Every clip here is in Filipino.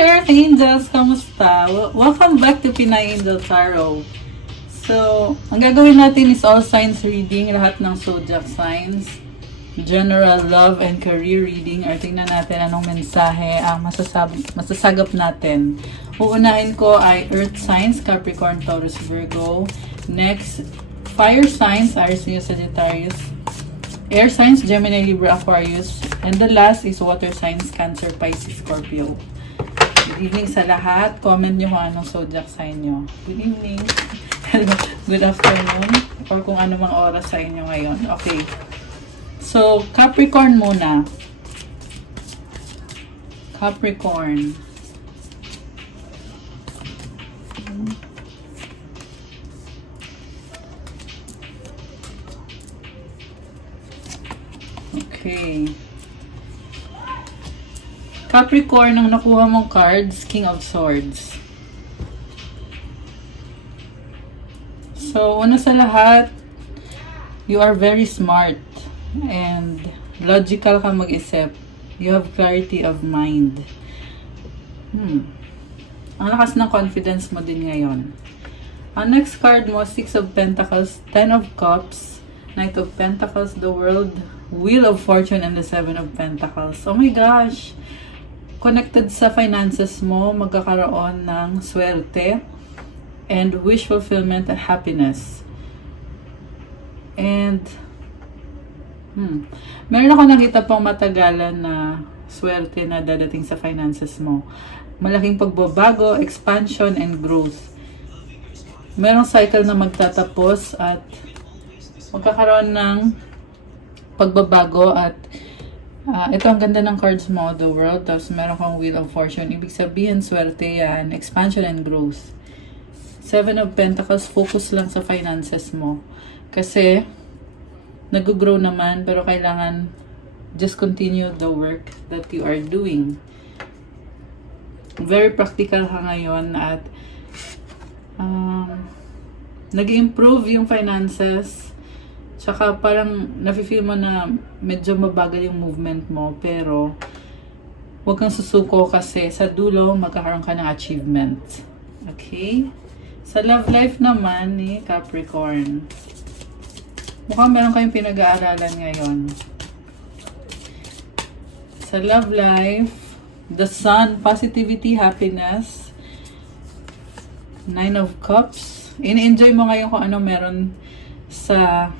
Earth Angels! Kamusta? Welcome back to Pinay Angel Tarot. So, ang gagawin natin is all signs reading, lahat ng zodiac signs. General love and career reading. Or tingnan natin anong mensahe ang masasagap natin. Uunahin ko ay Earth signs, Capricorn, Taurus, Virgo. Next, fire signs, Aries, Leo, Sagittarius. Air signs, Gemini, Libra, Aquarius. And the last is water signs, Cancer, Pisces, Scorpio. Good evening sa lahat. Comment nyo kung anong zodiac sign nyo. Good evening. Good afternoon. Or kung ano mang oras sa inyo ngayon. Okay. So, Capricorn muna. Capricorn. Okay. Capricorn, ang nakuha mong cards, King of Swords. So, una sa lahat, you are very smart and logical ka mag-isip. You have clarity of mind. Ang lakas ng confidence mo din ngayon. Ang next card mo, Six of Pentacles, Ten of Cups, Knight of Pentacles, the World, Wheel of Fortune, and the Seven of Pentacles. Oh my gosh! Connected sa finances mo, magkakaroon ng swerte and wish fulfillment and happiness. And meron ako nakita pang matagalan na swerte na dadating sa finances mo. Malaking pagbabago, expansion, and growth. Merong cycle na magtatapos at magkakaroon ng pagbabago at ito ang ganda ng cards mo, the World, tapos meron kang Wheel of Fortune. Ibig sabihin, swerte yan, expansion and growth. Seven of Pentacles, focus lang sa finances mo. Kasi, nag-grow naman, pero kailangan just continue the work that you are doing. Very practical ka ngayon at nag-improve yung finances. Tsaka parang nafe-feel mo na medyo mabagal yung movement mo, pero huwag kang susuko kasi sa dulo magkakaroon ka ng achievement. Okay? Sa love life naman ni Capricorn, mukhang meron kayong pinag-aaralan ngayon. Sa love life, the Sun, positivity, happiness, Nine of Cups. Ini-enjoy mo ngayon kung ano meron sa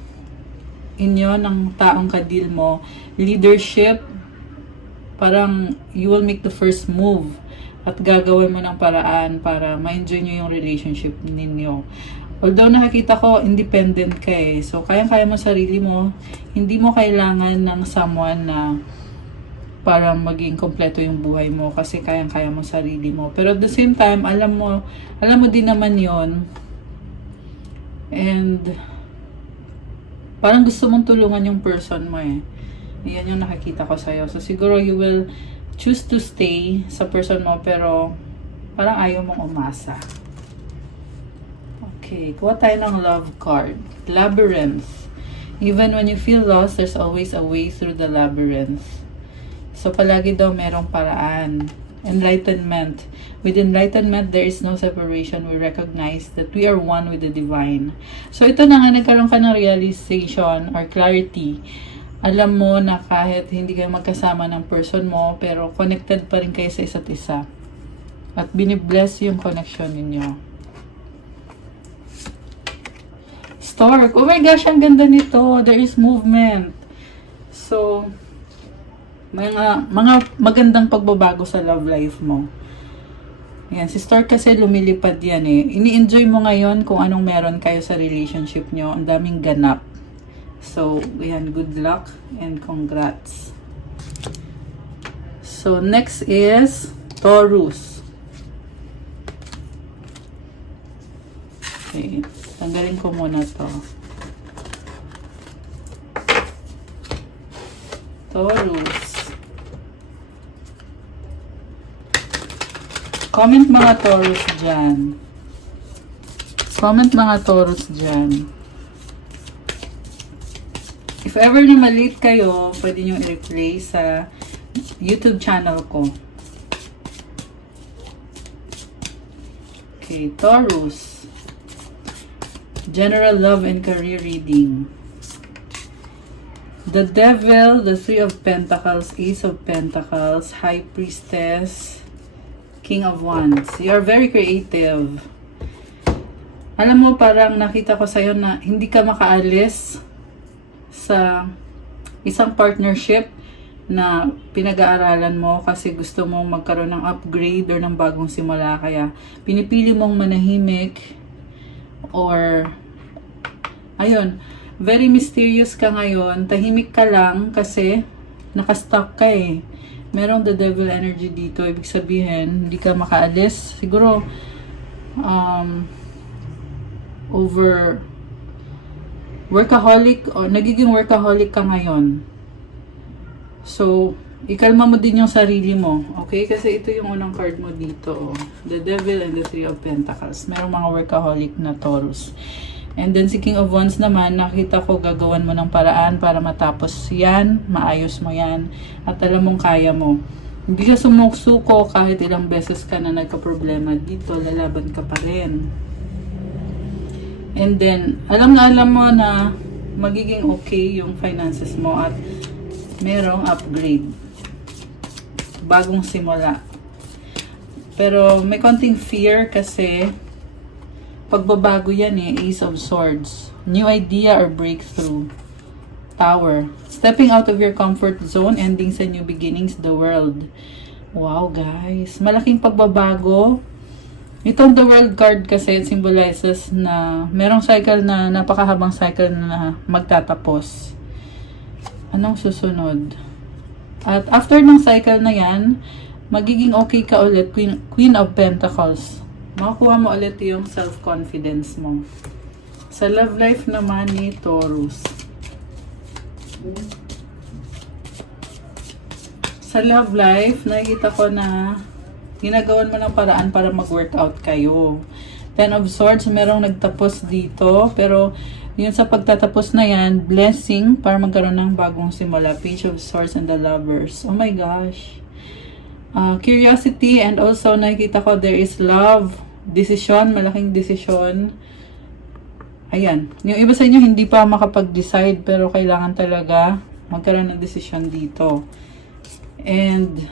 inyo ng taong kadil mo. Leadership, parang you will make the first move at gagawin mo ng paraan para ma-enjoy nyo yung relationship ninyo. Although nakakita ko, independent ka eh. So, kayang-kaya mo sarili mo. Hindi mo kailangan ng someone na para maging kompleto yung buhay mo kasi kayang-kaya mo sarili mo. Pero at the same time, alam mo din naman yon. And parang gusto mong tulungan yung person mo eh. Yan yung nakikita ko sa'yo. So, siguro you will choose to stay sa person mo pero parang ayaw mong umasa. Okay, kuha tayo ng love card. Labyrinth. Even when you feel lost, there's always a way through the labyrinth. So, palagi daw merong paraan. Enlightenment. With enlightenment, there is no separation. We recognize that we are one with the divine. So, ito na nga, nagkaroon ka ng realization or clarity. Alam mo na kahit hindi kayo magkasama ng person mo, pero connected pa rin kayo sa isa't isa. At binibless yung connection ninyo. Stork. Oh my gosh, ang ganda nito. There is movement. So, mga magandang pagbabago sa love life mo. Yan, si Stork kasi lumilipad yan eh. Ini-enjoy mo ngayon kung anong meron kayo sa relationship nyo. Ang daming ganap. So, yan, good luck and congrats. So, next is Taurus. Okay, tanggalin ko muna to. Taurus. Comment mga Taurus dyan. Comment mga Taurus dyan. If ever na malate kayo, pwede nyo i-replay sa YouTube channel ko. Okay, Taurus. General love and career reading. The Devil, the Three of Pentacles, Ace of Pentacles, High Priestess, King of Wands. You are very creative. Alam mo, parang nakita ko sa'yo na hindi ka makaalis sa isang partnership na pinag-aaralan mo kasi gusto mong magkaroon ng upgrade or ng bagong simula. Kaya pinipili mong manahimik or ayun, very mysterious ka ngayon. Tahimik ka lang kasi nakastuck ka eh. Merong the devil energy dito. Ibig sabihin, hindi ka makaalis. Siguro, over workaholic o nagiging workaholic ka ngayon. So, ikalma mo din yung sarili mo. Okay? Kasi ito yung unang card mo dito. Oh. The Devil and the Three of Pentacles. Merong mga workaholic na Taurus. And then si King of Wands naman, nakita ko gagawan mo ng paraan para matapos yan, maayos mo yan, at alam mong kaya mo. Hindi ka sumuksuko kahit ilang beses ka na nagka-problema dito, lalaban ka pa rin. And then, alam mo na magiging okay yung finances mo at merong upgrade. Bagong simula. Pero may konting fear kasi pagbabago yan eh, Ace of Swords. New idea or breakthrough. Tower. Stepping out of your comfort zone, ending sa new beginnings, the world. Wow, guys. Malaking pagbabago. Itong the world card kasi it symbolizes na merong cycle na napakahabang cycle na magtatapos. Anong susunod? At after ng cycle na yan, magiging okay ka ulit, Queen of Pentacles. Makakuha mo ulit yung self-confidence mo. Sa love life naman ni Taurus. Sa love life, nakikita ko na ginagawan mo ng paraan para mag-workout kayo. Ten of Swords, merong nagtapos dito. Pero, yun sa pagtatapos na yan, blessing para magkaroon ng bagong simula. Page of Swords and the Lovers. Oh my gosh. Curiosity and also nakikita ko there is love. Decision, malaking decision. Ayan. Yung iba sa inyo hindi pa makapag-decide pero kailangan talaga magkaroon ng decision dito. And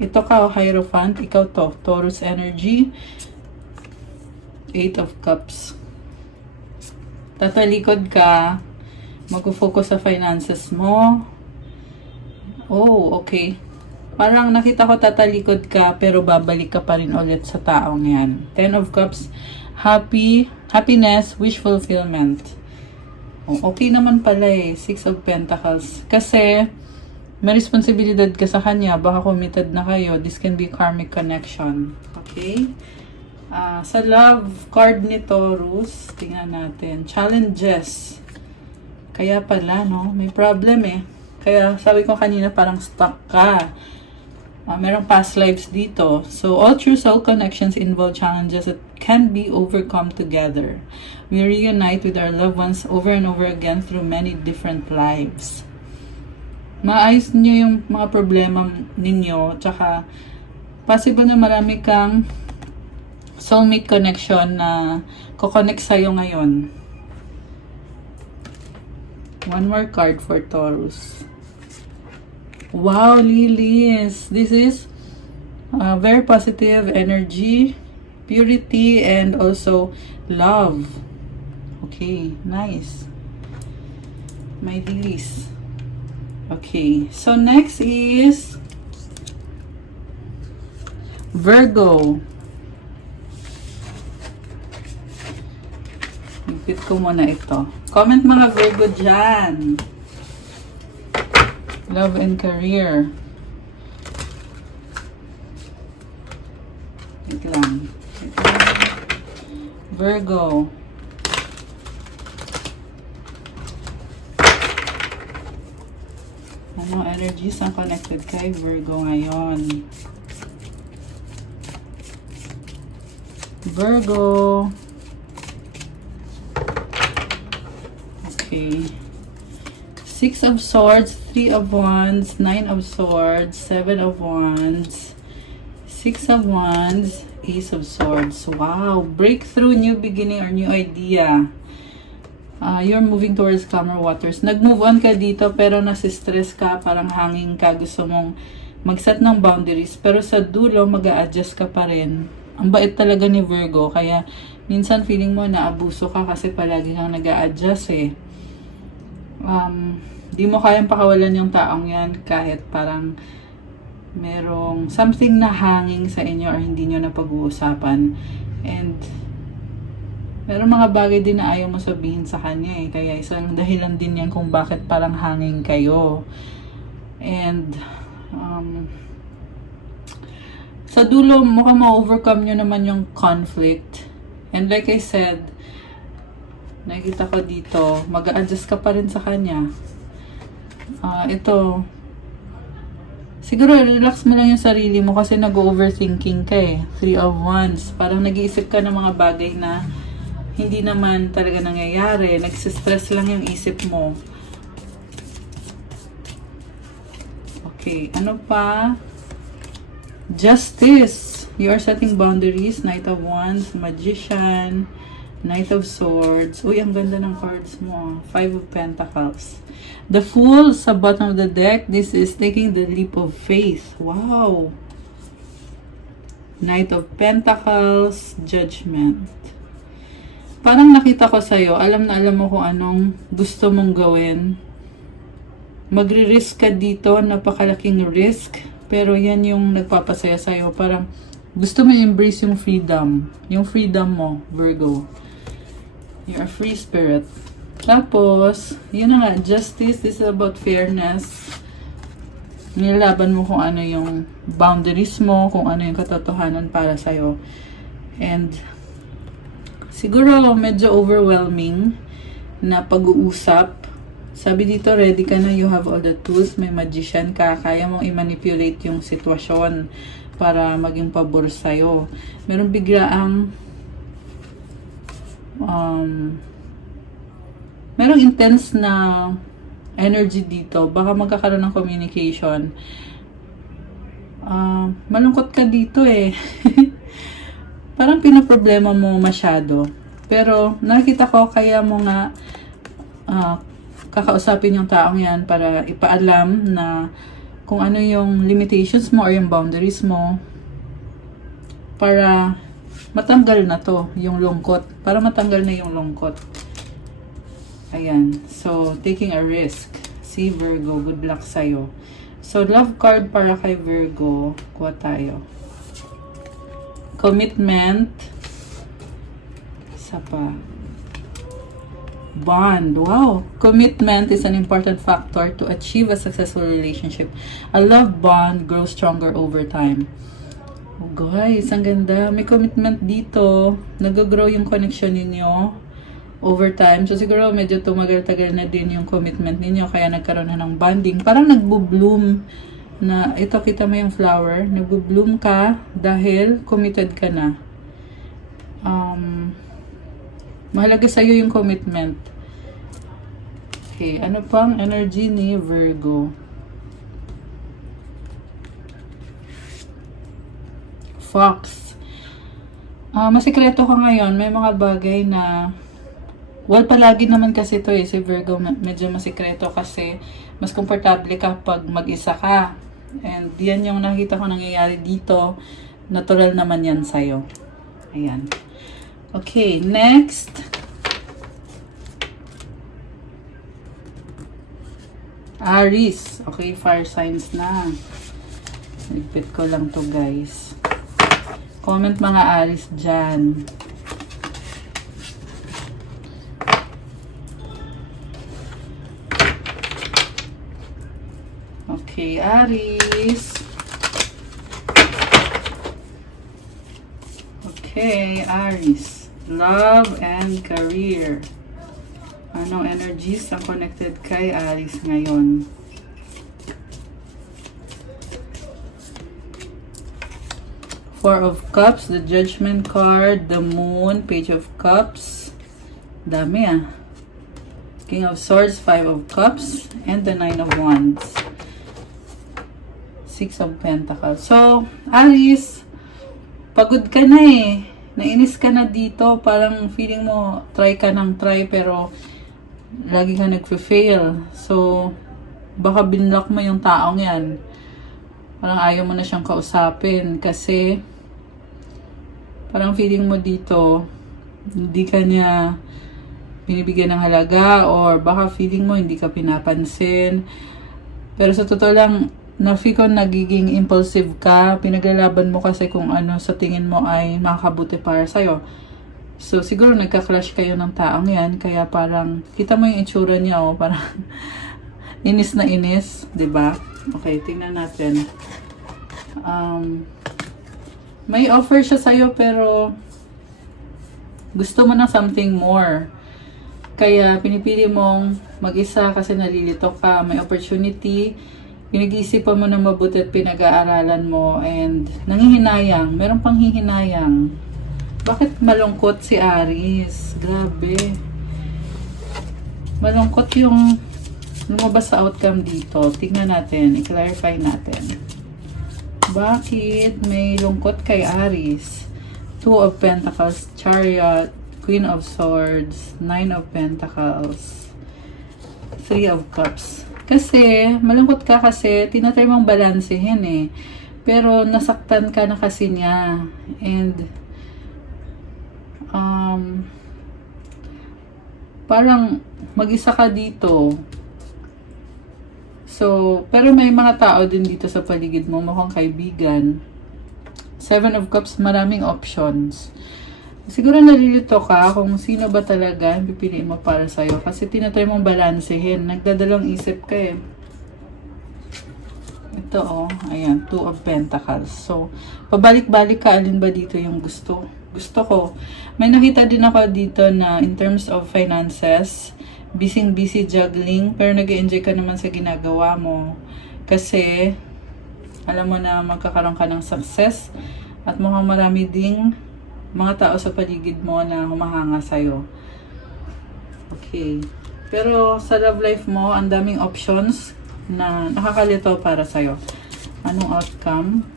ito ka, Hierophant. Ikaw to, Taurus energy. Eight of Cups. Tatalikod ka. Mag-focus sa finances mo. Oh, okay. Parang nakita ko tatalikod ka pero babalik ka pa rin ulit sa taong yan. Ten of Cups, happiness, wish fulfillment. Oh, okay naman pala eh. Six of Pentacles. Kasi may responsibilidad ka sa kanya. Baka committed na kayo. This can be karmic connection. Okay? Sa love card ni Taurus, tingnan natin. Challenges. Kaya pala, no? May problem eh. Kaya sabi ko kanina parang stuck ka. Merong past lives dito. So, all true soul connections involve challenges that can be overcome together. We reunite with our loved ones over and over again through many different lives. Maayos nyo yung mga problema ninyo. Tsaka, possible na marami kang soulmate connection na kukonect sa'yo ngayon. One more card for Taurus. Wow, Lilies. This is very positive energy, purity, and also love. Okay, nice. My Lilies. Okay, so next is Virgo. Ipit ko muna ito. Comment mga Virgo dyan. Love and career. Wait lang. Virgo. Ano energies ang connected kay Virgo ngayon? Virgo. Okay. Six of Swords, Three of Wands, Nine of Swords, Seven of Wands, Six of Wands, Ace of Swords. Wow, breakthrough, new beginning, or new idea. You're moving towards calmer waters. Nag-move on ka dito pero nasistress ka, parang hanging ka, gusto mong mag-set ng boundaries. Pero sa dulo, mag-a-adjust ka pa rin. Ang bait talaga ni Virgo, kaya minsan feeling mo na abuso ka kasi palagi kang nag-a-adjust eh. Di mo kayang pakawalan yung taong yan kahit parang merong something na hanging sa inyo or hindi nyo na pag-uusapan. And merong mga bagay din na ayaw mo sabihin sa kanya eh. Kaya isang dahilan din yan kung bakit parang hanging kayo. And sa dulo, mukhang ma-overcome nyo naman yung conflict. And like I said, nakikita ko dito, mag-a-adjust ka pa rin sa kanya. Ito, siguro relax mo lang yung sarili mo kasi nag-overthinking ka eh. Three of Wands. Parang nag-iisip ka ng mga bagay na hindi naman talaga nangyayari. Nagsistress lang yung isip mo. Okay, ano pa? Justice. You are setting boundaries. Knight of Wands, Magician, Knight of Swords. Uy, ang ganda ng cards mo. Five of Pentacles. The Fool sa bottom of the deck. This is taking the leap of faith. Wow. Knight of Pentacles, Judgment. Parang nakita ko sa'yo, alam na alam mo kung anong gusto mong gawin. Magre-risk ka dito, napakalaking risk. Pero yan yung nagpapasaya sa'yo. Parang gusto mo embrace yung freedom. Yung freedom mo, Virgo. You're a free spirit. Tapos, yun na nga, justice. This is about fairness. Nilalaban mo kung ano yung boundaries mo, kung ano yung katotohanan para sa'yo. And siguro medyo overwhelming na pag-uusap. Sabi dito, ready ka na, you have all the tools, may magician ka, kaya mong i-manipulate yung sitwasyon para maging pabor sa'yo. Meron biglaang merong intense na energy dito. Baka magkakaroon ng communication. Malungkot ka dito eh. Parang pinaproblema mo masyado. Pero nakita ko kaya mo nga kakausapin yung taong yan para ipaalam na kung ano yung limitations mo or yung boundaries mo para matanggal na to, yung lungkot. Para matanggal na yung lungkot. Ayan. So, taking a risk. See, Virgo, good luck sa'yo. So, love card para kay Virgo. Kuha tayo. Commitment. Isa pa. Bond. Wow. Commitment is an important factor to achieve a successful relationship. A love bond grows stronger over time. Oh, guys, ang ganda. May commitment dito. Nag-grow yung connection ninyo over time. So, siguro medyo tumagal-tagal na din yung commitment ninyo. Kaya nagkaroon na ng bonding. Parang nagbo-bloom na, ito kita mo yung flower. Nagbo-bloom ka dahil committed ka na. Mahalaga sa'yo yung commitment. Okay, ano pang energy ni Virgo? Fox. Masikreto ka ngayon. May mga bagay na well, palagi naman kasi ito eh. Si Virgo medyo masikreto kasi mas komportable ka pag mag-isa ka. And yan yung nakita ko nangyayari dito. Natural naman yan sa'yo. Ayan. Okay, next. Aries. Okay, fire signs na. Ligpit ko lang to guys. Comment mga Aries dyan. Okay, Aries. Okay, Aries. Love and career. Anong energies ang connected kay Aries ngayon? Four of Cups, the Judgment card, the Moon, Page of Cups. Dami ah. King of Swords, Five of Cups, and the Nine of Wands. Six of Pentacles. So, Aries, pagod ka na eh. Nainis ka na dito. Parang feeling mo, try ka ng try, pero lagi ka nagfe-fail. So, baka binlock mo yung taong yan. Parang ayaw mo na siyang kausapin. Kasi, parang feeling mo dito, hindi ka niya binibigyan ng halaga, or baka feeling mo hindi ka pinapansin. Pero sa totoo lang, na-feel ko nagiging impulsive ka, pinaglalaban mo kasi kung ano sa tingin mo ay makakabuti para sa'yo. So, siguro nagka-clash kayo ng taong yan, kaya parang, kita mo yung itsura niya, oh, parang inis na inis, 'di ba? Okay, tingnan natin. May offer siya sa'yo, pero gusto mo ng something more. Kaya pinipili mong mag-isa kasi nalilito ka, may opportunity, pinag-iisipan mo na mabuti at pinag-aaralan mo, and nangihinayang, meron pang hihinayang. Bakit malungkot si Aries? Grabe. Malungkot yung lumabas sa outcome dito. Tingnan natin, i-clarify natin. Bakit may lungkot kay Aries? Two of Pentacles, Chariot, Queen of Swords, Nine of Pentacles, Three of Cups. Kasi, malungkot ka kasi, tinatry mong balansehin eh. Pero, nasaktan ka na kasi niya. And, parang, mag-isa ka dito. So, pero may mga tao din dito sa paligid mo, mukhang kaibigan. Seven of Cups, maraming options. Siguro nalilito ka kung sino ba talaga ang pipiliin mo para sa'yo. Kasi tinatry mong balansehin. Nagdadalawang isip ka eh. Ito oh, ayan, Two of Pentacles. So, pabalik-balik ka, alin ba dito yung gusto? Gusto ko. May nakita din ako dito na in terms of finances, busy juggling, pero nag-enjoy ka naman sa ginagawa mo. Kasi, alam mo na magkakaroon ka ng success, at mukhang marami ding mga tao sa paligid mo na humahanga sa'yo. Okay. Pero sa love life mo, ang daming options na nakakalito para sa'yo. Anong outcome?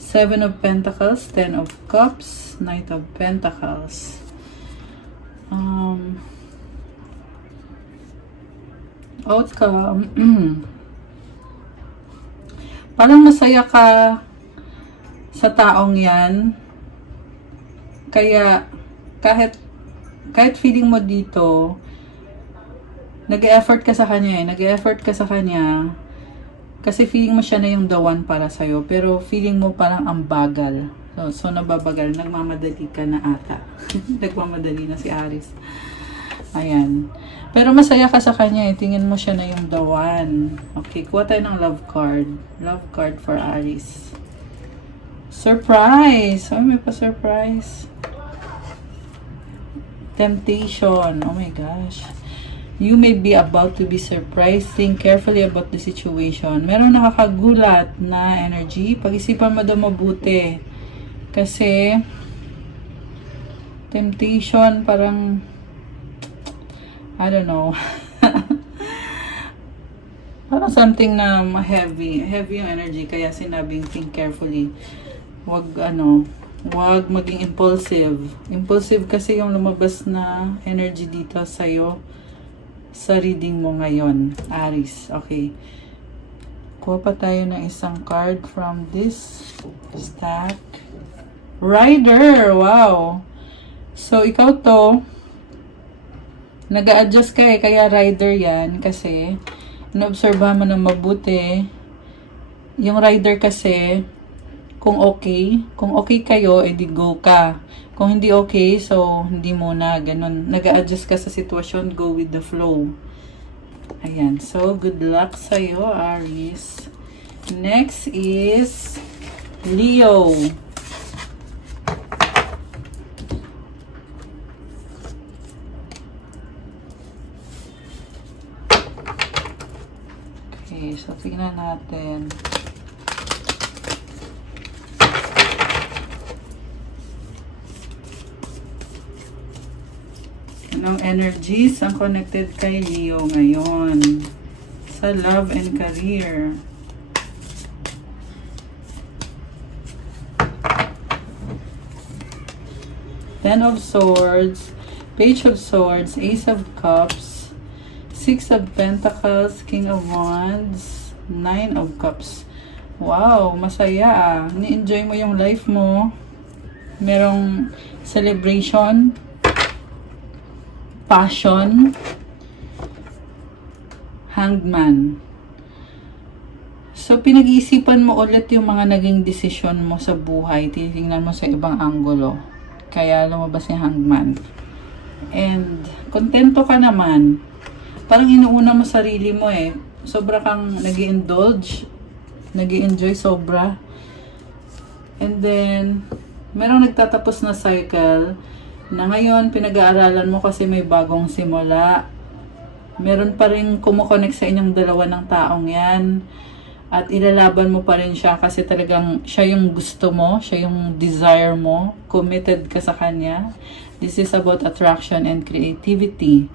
Seven of Pentacles, Ten of Cups, Knight of Pentacles. Outcome. Parang masaya ka sa taong yan. Kaya, kahit feeling mo dito, nag-e-effort ka sa kanya eh. Nag-e-effort ka sa kanya. Kasi feeling mo siya na yung the one para sa'yo. Pero feeling mo parang ang bagal. So nababagal. Nagmamadali ka na ata. Nagmamadali na si Aries. Ayan. Pero masaya ka sa kanya eh. Tingin mo siya na yung the one. Okay, kuha tayo ng love card. Love card for Aries. Surprise! Oh, may pa-surprise. Temptation. Oh my gosh. You may be about to be surprised. Think carefully about the situation. Meron nakakagulat na energy. Pag-isipan mo daw mabuti. Kasi, temptation, parang, I don't know. Parang something na heavy. Heavy yung energy. Kaya sinabing think carefully. Wag maging impulsive. Impulsive kasi yung lumabas na energy dito sa'yo sa reading mo ngayon, Aries. Okay. Kuha pa tayo ng isang card from this stack. Rider! Wow! So, ikaw to, nag-a-adjust ka eh, kaya rider yan kasi inoobserbahan mo na mabuti. Yung rider kasi, kung okay kayo, edi go ka. Kung hindi okay, so hindi muna, ganun. Nag-a-adjust ka sa sitwasyon, go with the flow. Ayan, so good luck sa'yo, Aries. Next is Leo. Okay, so tingnan natin. Anong energies ang connected kay Leo ngayon sa love and career? Ten of Swords, Page of Swords, Ace of Cups, Six of Pentacles, King of Wands, Nine of Cups. Wow, masaya ah. Ni-enjoy mo yung life mo. Merong celebration, passion, Hangman. So, pinag-iisipan mo ulit yung mga naging desisyon mo sa buhay. Titingnan mo sa ibang anggulo. Kaya lumabas yung Hangman. And, kontento ka naman. Parang inuuna mo sarili mo eh. Sobra kang nag-indulge. Nag-enjoy sobra. And then, merong nagtatapos na cycle na ngayon pinag-aaralan mo kasi may bagong simula. Meron pa rin kumukonect sa inyong dalawa ng taong yan. At ilalaban mo pa rin siya kasi talagang siya yung gusto mo, siya yung desire mo, committed ka sa kanya. This is about attraction and creativity.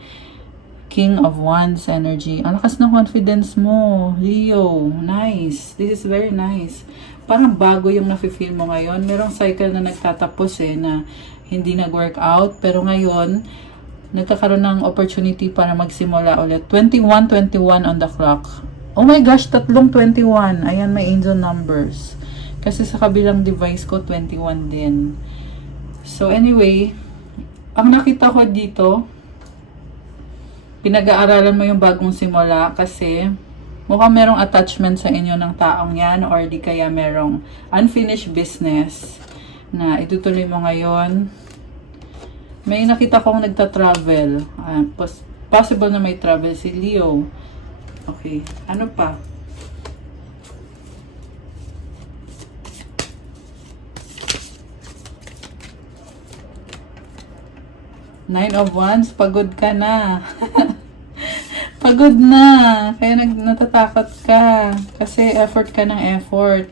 King of Wands energy. Ang lakas ng confidence mo, Leo. Nice. This is very nice. Parang bago yung nafe-feel mo ngayon. Merong cycle na nagtatapos na hindi nag-work out. Pero ngayon, nagkakaroon ng opportunity para magsimula ulit. 21:21 on the clock. Oh my gosh, tatlong 21. Ayan, may angel numbers. Kasi sa kabilang device ko, 21 din. So anyway, ang nakita ko dito, pinag-aaralan mo yung bagong simula kasi mukhang merong attachment sa inyo ng taong yan or di kaya merong unfinished business na itutuloy mo ngayon. May nakita kong nagta-travel. Possible na may travel si Leo. Okay. Ano pa? Nine of Wands. Pagod ka na. Pagod na. Kaya natatakot ka. Kasi effort ka ng effort.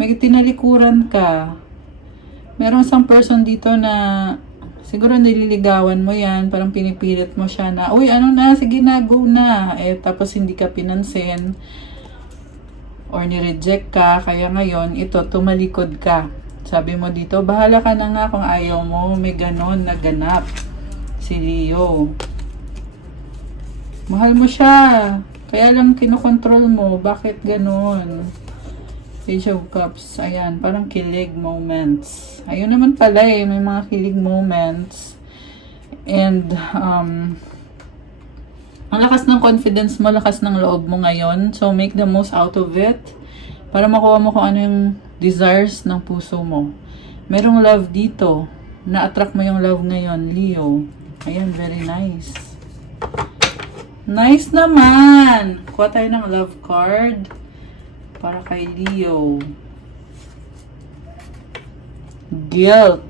May tinalikuran ka. Meron isang person dito na siguro nililigawan mo yan, parang pinipilit mo siya na, uy, ano na, sige na, go na. Tapos hindi ka pinansin or nireject ka, kaya ngayon, ito, tumalikod ka. Sabi mo dito, bahala ka na nga kung ayaw mo, may ganon na ganap si Leo. Mahal mo siya, kaya lang kinokontrol mo, bakit ganon? Page of Cups, ayan, parang kilig moments. Ayun naman pala may mga kilig moments. And, ang lakas ng confidence mo, lakas ng loob mo ngayon. So, make the most out of it. Para makuha mo kung ano yung desires ng puso mo. Merong love dito. Na-attract mo yung love ngayon, Leo. Ayan, very nice. Nice naman! Kuha tayo ng love card. Para kay Leo. Guilt.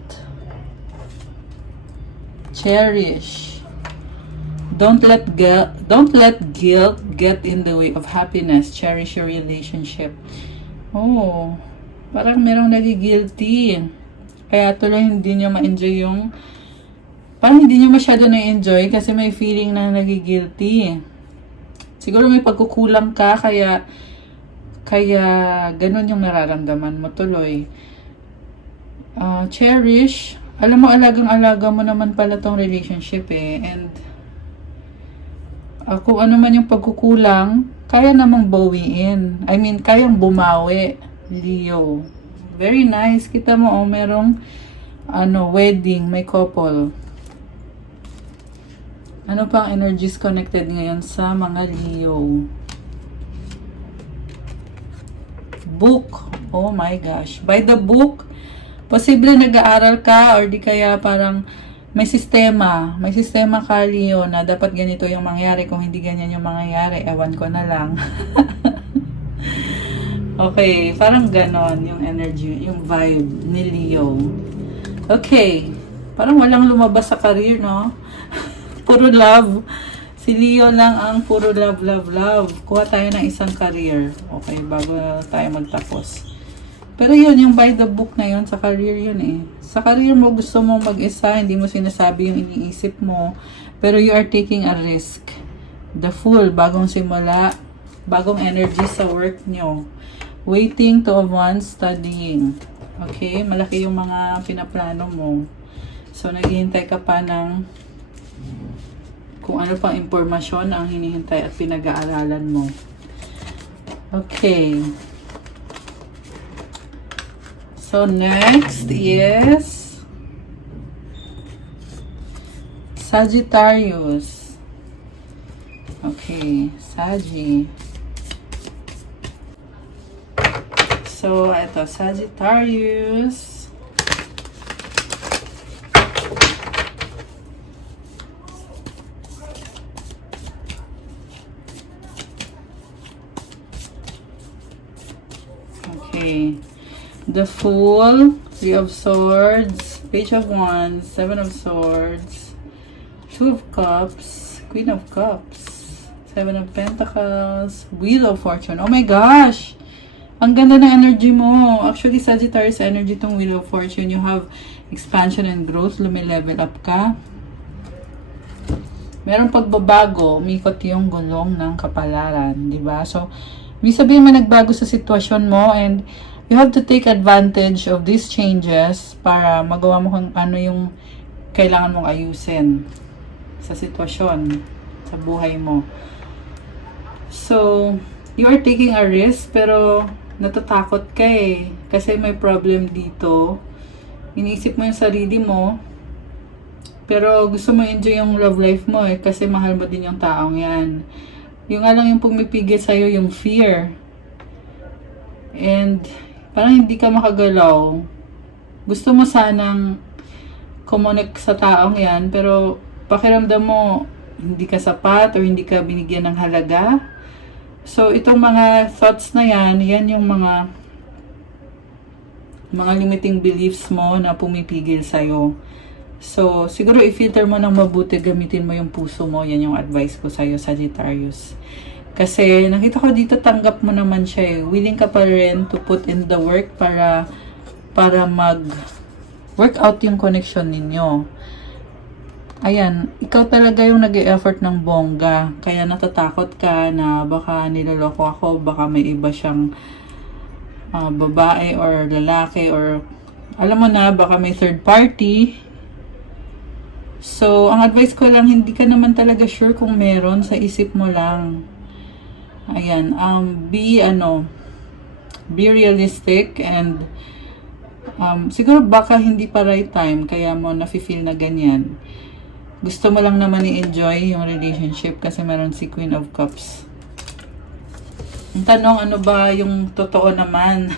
Cherish. Don't let guilt get in the way of happiness. Cherish your relationship. Oh, parang merong nagigilty. Kaya tuloy hindi niyo ma-enjoy yung parang hindi niyo masyado na-enjoy kasi may feeling na nagigilty. Siguro may pagkukulang ka kaya ganun yung nararamdaman mo tuloy. Cherish. Alam mo, alagang-alaga mo naman pala tong relationship And kung ano man yung pagkukulang, kaya namang bawiin. I mean, kayang bumawi, Leo. Very nice. Kita mo, merong wedding, may couple. Ano pang energies connected ngayon sa mga Leo? Book. Oh my gosh. By the book, posible nag-aaral ka or di kaya parang may sistema. May sistema ka, Leo, na dapat ganito yung mangyari. Kung hindi ganyan yung mangyayari, ewan ko na lang. Okay, parang ganon yung energy, yung vibe ni Leo. Okay. Parang walang lumabas sa career, no? Puro love. Si Leo lang ang puro love, love, love. Kuha tayo ng isang career. Okay, bago tayo magtapos. Pero yun, yung by the book na yun, sa career yun Sa career mo, gusto mo mag-isa, hindi mo sinasabi yung iniisip mo. Pero you are taking a risk. The Fool, bagong simula, bagong energy sa work nyo. Waiting, Two of Wands, studying. Okay, malaki yung mga pinaplano mo. So, naghihintay ka pa ng kung ano pang impormasyon ang hinihintay at pinag-aaralan mo. Okay. So, next is Sagittarius. Okay, Saggy. So, ito, Sagittarius. Okay. The Fool, Three of Swords, Page of Wands, Seven of Swords, Two of Cups, Queen of Cups, Seven of Pentacles, Wheel of Fortune. Oh my gosh! Ang ganda ng energy mo. Actually, Sagittarius energy tong Wheel of Fortune. You have expansion and growth. Lumilevel up ka. Merong pagbabago. Umikot yung gulong ng kapalaran. Diba? So, may sabihin mo nagbago sa sitwasyon mo and you have to take advantage of these changes para magawa mo kung ano yung kailangan mong ayusin sa sitwasyon, sa buhay mo. So, you are taking a risk pero natatakot ka eh. Kasi may problem dito. Iniisip mo yung sarili mo. Pero gusto mo enjoy yung love life mo eh. Kasi mahal mo din yung taong yan. Yung nga lang yung pumipigil sa'yo yung fear. And parang hindi ka makagalaw. Gusto mo sanang kumonek sa taong yan. Pero pakiramdam mo hindi ka sapat or hindi ka binigyan ng halaga. So, itong mga thoughts na yan yung mga limiting beliefs mo na pumipigil sa'yo. So, siguro i-filter mo ng mabuti, gamitin mo yung puso mo. Yan yung advice ko sa'yo, Sagittarius. Kasi, nakita ko dito, tanggap mo naman siya eh. Willing ka pa rin to put in the work para mag-work out yung connection ninyo. Ayan, ikaw talaga yung nag-e-effort ng bongga. Kaya natatakot ka na baka niloloko ako, baka may iba siyang babae or lalaki or alam mo na, baka may third party. So, ang advice ko lang, hindi ka naman talaga sure kung meron, sa isip mo lang. Ayan, be realistic and siguro baka hindi pa right time, kaya mo nafe-feel na ganyan. Gusto mo lang naman i-enjoy yung relationship kasi meron si Queen of Cups. Ang tanong, ano ba yung totoo naman?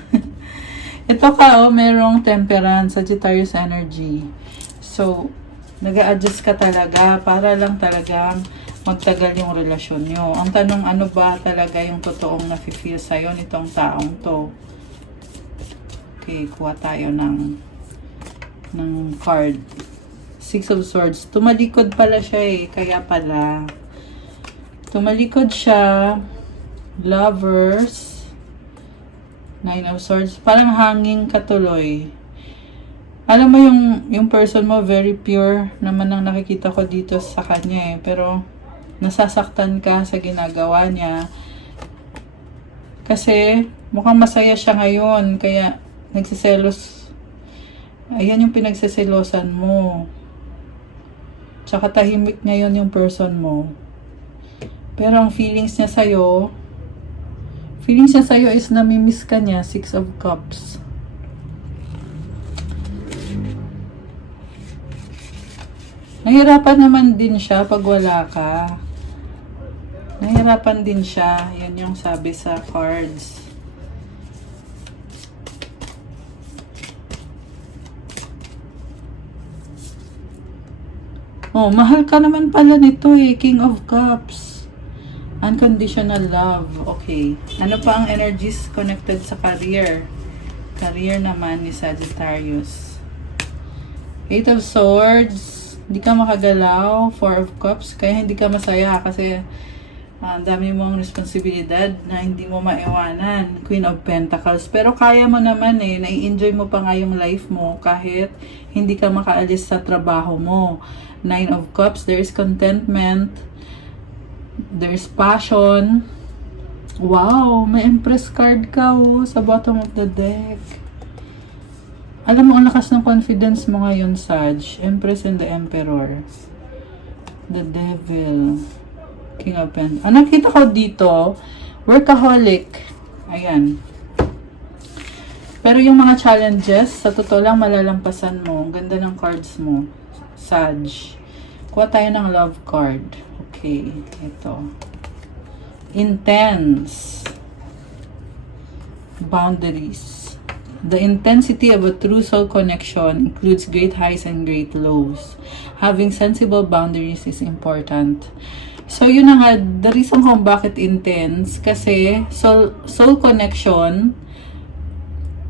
Ito ka, merong Temperance, Sagittarius energy. So, nag-a-adjust ka talaga para lang talagang magtagal yung relasyon nyo. Ang tanong, ano ba talaga yung totoong nafe-feel sa'yo nitong taong to? Okay, kuha tayo ng card. Six of Swords. Tumalikod pala siya eh. Kaya pala. Tumalikod siya. Lovers. Nine of Swords. Parang hanging katuloy. Alam mo yung person mo, very pure naman ang nakikita ko dito sa kanya eh. Pero, nasasaktan ka sa ginagawa niya. Kasi, mukhang masaya siya ngayon. Kaya, nagsiselos. Ayan yung pinagsiselosan mo. Tsaka tahimik ngayon yung person mo. Pero ang feelings niya sa'yo is namimiss ka niya. Six of Cups. Nahirapan naman din siya pag wala ka. Nahirapan din siya. Yan yung sabi sa cards. Oh, mahal ka naman pala nito eh. King of Cups. Unconditional love. Okay. Ano pa ang energies connected sa career? Career naman ni Sagittarius. Eight of Swords. Hindi ka makagalaw. Four of Cups. Kaya hindi ka masaya kasi ang dami mong responsibilidad na hindi mo maiwanan. Queen of Pentacles. Pero kaya mo naman eh. Nai-enjoy mo pa nga yung life mo kahit hindi ka makaalis sa trabaho mo. Nine of Cups, there is contentment, there is passion. Wow, may Empress card ka sa bottom of the deck. Alam mo, ang lakas ng confidence mo ngayon, Sag. Empress and the Emperor. The Devil. King of Pentacles. Ang nakita ko dito, workaholic. Ayan. Pero yung mga challenges, sa totoo lang, malalampasan mo. Ang ganda ng cards mo, Sag. Kuha tayo ng love card. Okay, ito. Intense. Boundaries. The intensity of a true soul connection includes great highs and great lows. Having sensible boundaries is important. So, yun na nga, the reason kung bakit intense, kasi soul connection,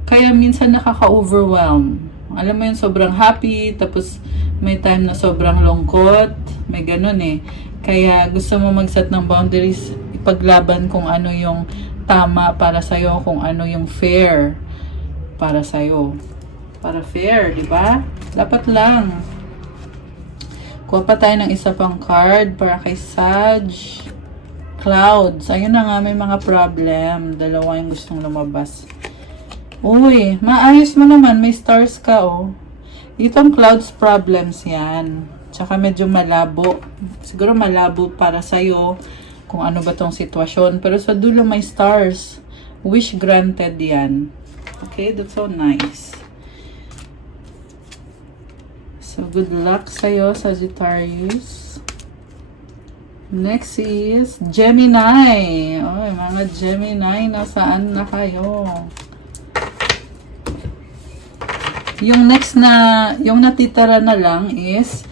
kaya minsan nakaka-overwhelm. Alam mo yun, sobrang happy, tapos may time na sobrang lungkot, may ganun eh. Kaya gusto mo mag-set ng boundaries, ipaglaban kung ano yung tama para sa'yo, kung ano yung fair para sa'yo. Para fair, di ba? Dapat lang. Kuha pa tayo ng isa pang card para kay Sag. Clouds. Ayun na nga, may mga problem. Dalawa yung gustong lumabas. Uy, maayos mo naman. May stars ka, oh. Itong clouds problems yan. Tsaka medyo malabo. Siguro malabo para sa'yo kung ano ba tong sitwasyon. Pero sa dulo may stars. Wish granted yan. Okay, that's so nice. So, good luck sa'yo, Sagittarius. Next is Gemini. Oy, mga Gemini, nasaan na kayo? Yung next na, yung natitira na lang is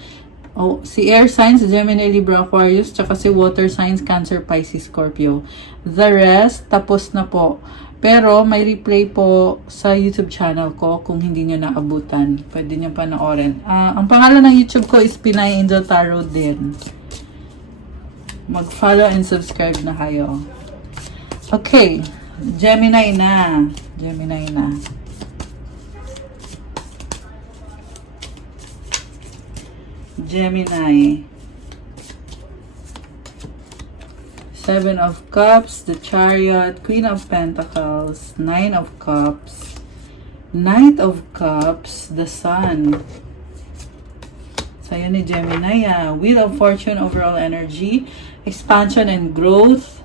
si air signs, Gemini, Libra, Aquarius, tsaka si water signs, Cancer, Pisces, Scorpio. The rest, tapos na po. Pero may replay po sa YouTube channel ko kung hindi nyo naabutan. Pwede nyo panoorin. Ang pangalan ng YouTube ko is Pinay Angel Tarot din. Mag-follow and subscribe na kayo. Okay. Gemini na. Gemini na. Gemini. Seven of Cups, the Chariot, Queen of Pentacles, Nine of Cups, Knight of Cups, the Sun. Sa'yo ni Gemini, Wheel of Fortune, overall energy, expansion and growth.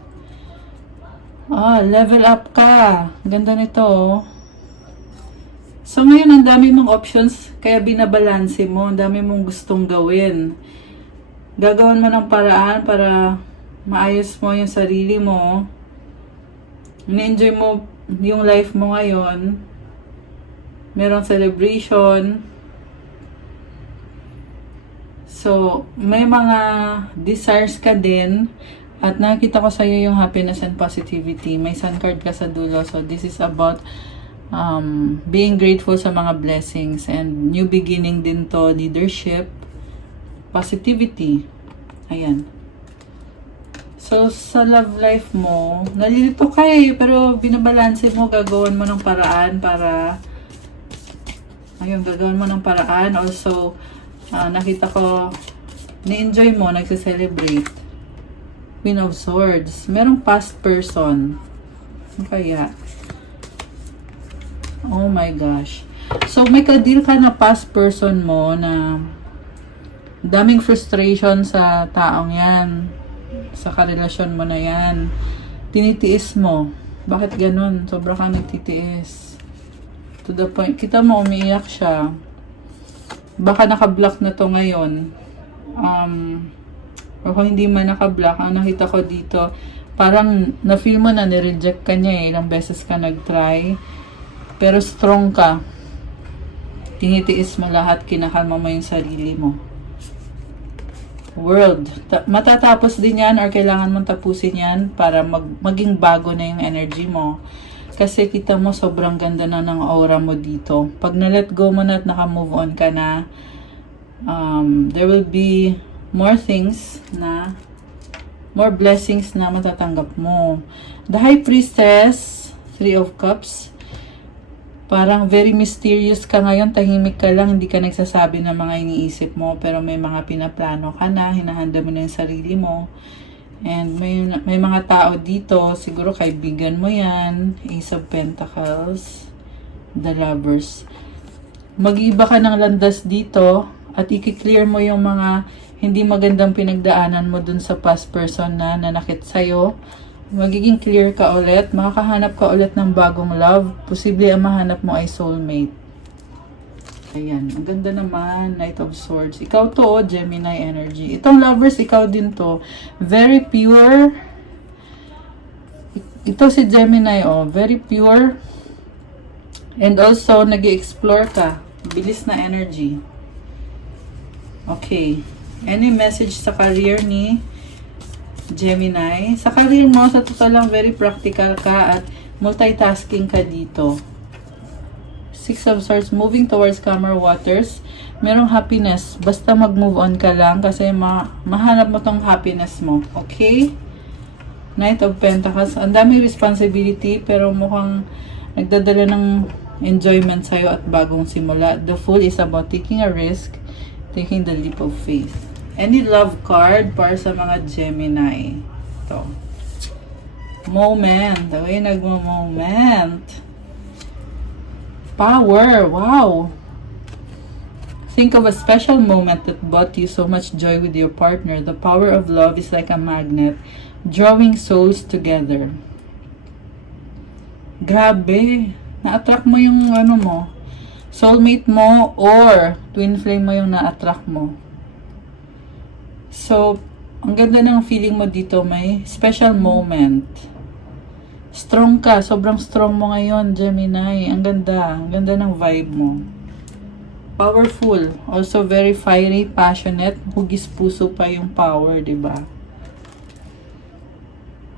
Level up ka. Ganda nito, oh. So, ngayon, ang dami mong options, kaya binabalanse mo. Ang dami mong gustong gawin. Gagawan mo ng paraan para maayos mo yung sarili mo. Na-enjoy mo yung life mo ngayon. Merong celebration. So, may mga desires ka din. At nakita ko sa'yo yung happiness and positivity. May sun card ka sa dulo. So, this is about being grateful sa mga blessings. And new beginning din to. Leadership. Positivity. Ayan. So, sa love life mo, nalilito ka pero binabalanse mo, gagawin mo ng paraan para, gagawin mo ng paraan. Also, nakita ko, ni-enjoy mo, nagse-celebrate. Queen of Swords. Merong past person. Kaya, oh my gosh. So, may ka-deal ka na past person mo na daming frustration sa taong yan. Sa karelasyon mo na yan. Tinitiis mo. Bakit ganun? Sobra kang nagtitiis. To the point, kita mo umiiyak siya. Baka naka-block na to ngayon. O kung hindi man naka-block, ang nakita ko dito, parang na-feel mo na nireject ka niya ilang beses ka nag-try. Pero strong ka. Tinitiis mo lahat, kinakalma mo yung sarili mo. World. Matatapos din yan or kailangan mong tapusin yan para maging bago na yung energy mo. Kasi kita mo sobrang ganda na ng aura mo dito. Pag na-let go mo na at naka-move on ka na, there will be more things na, more blessings na matatanggap mo. The High Priestess, Three of Cups, parang very mysterious ka ngayon, tahimik ka lang, hindi ka nagsasabi ng mga iniisip mo, pero may mga pinaplano ka na, hinahanda mo na yung sarili mo. And may mga tao dito, siguro kaibigan mo yan, Ace of Pentacles, the Lovers. Mag-iba ka ng landas dito at i-clear mo yung mga hindi magandang pinagdaanan mo dun sa past person na nanakit sa'yo. Magiging clear ka ulit, makakahanap ka ulit ng bagong love. Posible ang mahanap mo ay soulmate. Ayan, ang ganda naman, Knight of Swords. Ikaw to, oh, Gemini energy. Itong lovers, ikaw din to. Very pure. Ito si Gemini, oh, very pure. And also, nag-explore ka. Bilis na energy. Okay. Any message sa career ni Gemini? Sa career mo, sa totoo lang, very practical ka at multitasking ka dito. Six of Swords, moving towards calmer waters. Merong happiness. Basta mag-move on ka lang kasi mahanap mo tong happiness mo. Okay? Knight of Pentacles. Ang daming responsibility pero mukhang nagdadala ng enjoyment sa'yo at bagong simula. The Fool is about taking a risk, taking the leap of faith. Any love card para sa mga Gemini? Ito. Moment. Away nagmo-moment. Power. Wow. Think of a special moment that brought you so much joy with your partner. The power of love is like a magnet, drawing souls together. Grabe. Na-attract mo yung ano mo, soulmate mo or twin flame mo yung na-attract mo. So, ang ganda ng feeling mo dito, may special moment. Strong ka, sobrang strong mo ngayon, Gemini. Ang ganda ng vibe mo. Powerful, also very fiery, passionate, hugis puso pa yung power, 'di ba?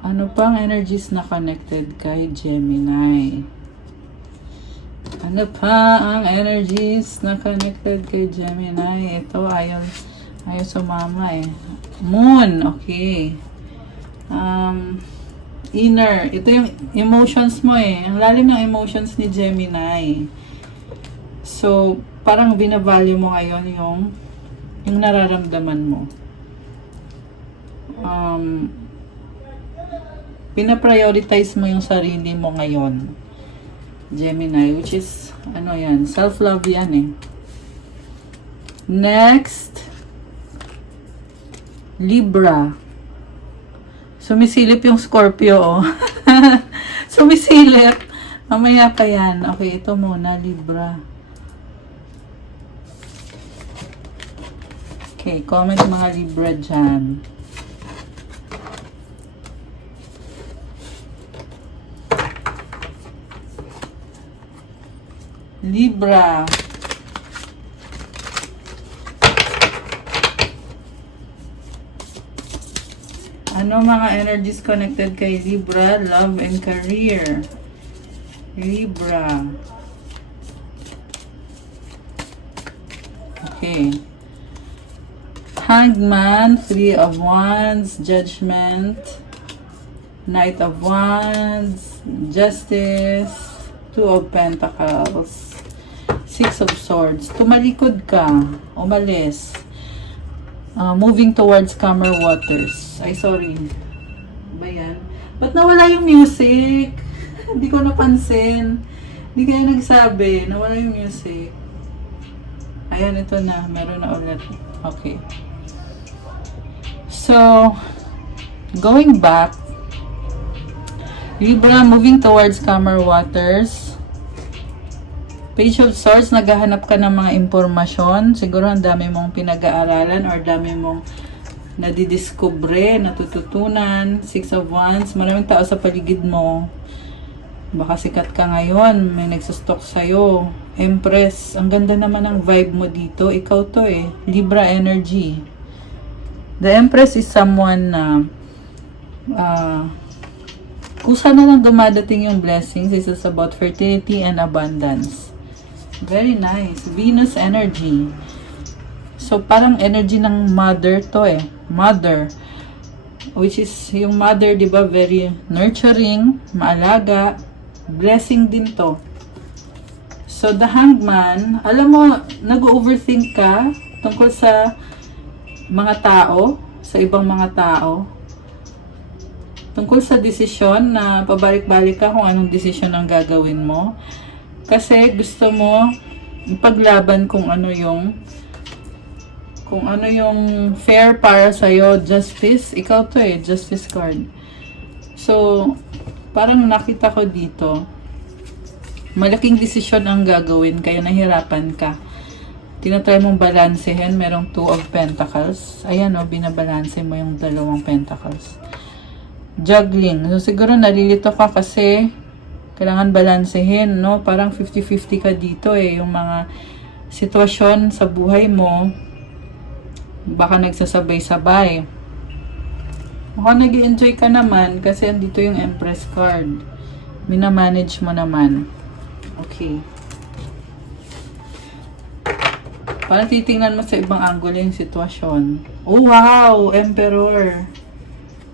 Ano pang energies na connected kay Gemini? Ano pa ang energies na connected kay Gemini? Ito, ayaw sumama eh. Moon, okay. Inner. Ito yung emotions mo eh. Ang lalim ng emotions ni Gemini. So, parang binavalue mo ngayon yung nararamdaman mo. Pinaprioritize mo yung sarili mo ngayon. Gemini, which is, ano yan, self-love yan eh. Next, Libra. Sumisilip yung Scorpio, oh. Sumisilip. Mamaya pa yan. Okay, ito muna, Libra. Okay, comment mga Libra dyan. Libra. Ano mga energies connected kay Libra? Love and career. Libra. Okay. Hanged Man, Three of Wands, Judgment, Knight of Wands, Justice, Two of Pentacles, Six of Swords. Tumalikod ka. Umalis. Moving towards calmer waters. Ay, sorry. Ba yan? Ba't nawala yung music? Hindi ko napansin. Hindi kaya nagsabi. Nawala yung music. Ayan, ito na. Meron na ulit. Okay. So, going back, Libra, moving towards calmer waters. Page of Swords, naghahanap ka ng mga impormasyon. Siguro ang dami mong pinag-aaralan or dami mong nadidiskubre, natututunan. Six of Wands, maraming tao sa paligid mo. Baka sikat ka ngayon, may nagsustok sa'yo. Empress, ang ganda naman ng vibe mo dito. Ikaw to eh, Libra energy. The Empress is someone na kusa na lang dumadating yung blessings. This is about fertility and abundance. Very nice. Venus energy. So, parang energy ng mother to eh. Mother. Which is, yung mother, di ba, very nurturing, maalaga. Blessing din to. So, the Hanged Man, alam mo, nag-overthink ka tungkol sa mga tao, sa ibang mga tao. Tungkol sa desisyon na pabalik-balik ka kung anong desisyon ang gagawin mo. Kasi gusto mo ipaglaban kung ano yung fair para sa'yo. Justice, ikaw to eh, justice card. So, parang nakita ko dito, malaking desisyon ang gagawin, kaya nahirapan ka. Tinatry mong balansehin, merong 2 of Pentacles. Ayan o, binabalanse mo yung 2 Pentacles. Juggling. So, siguro nalilito ka kasi kailangan balansehin, no? Parang 50-50 ka dito eh. Yung mga sitwasyon sa buhay mo, baka nagsasabay-sabay. Mukhang nag-enjoy ka naman kasi andito yung Empress card. Minamanage mo naman. Okay. Para titingnan mo sa ibang angulo yung sitwasyon. Oh, wow! Emperor.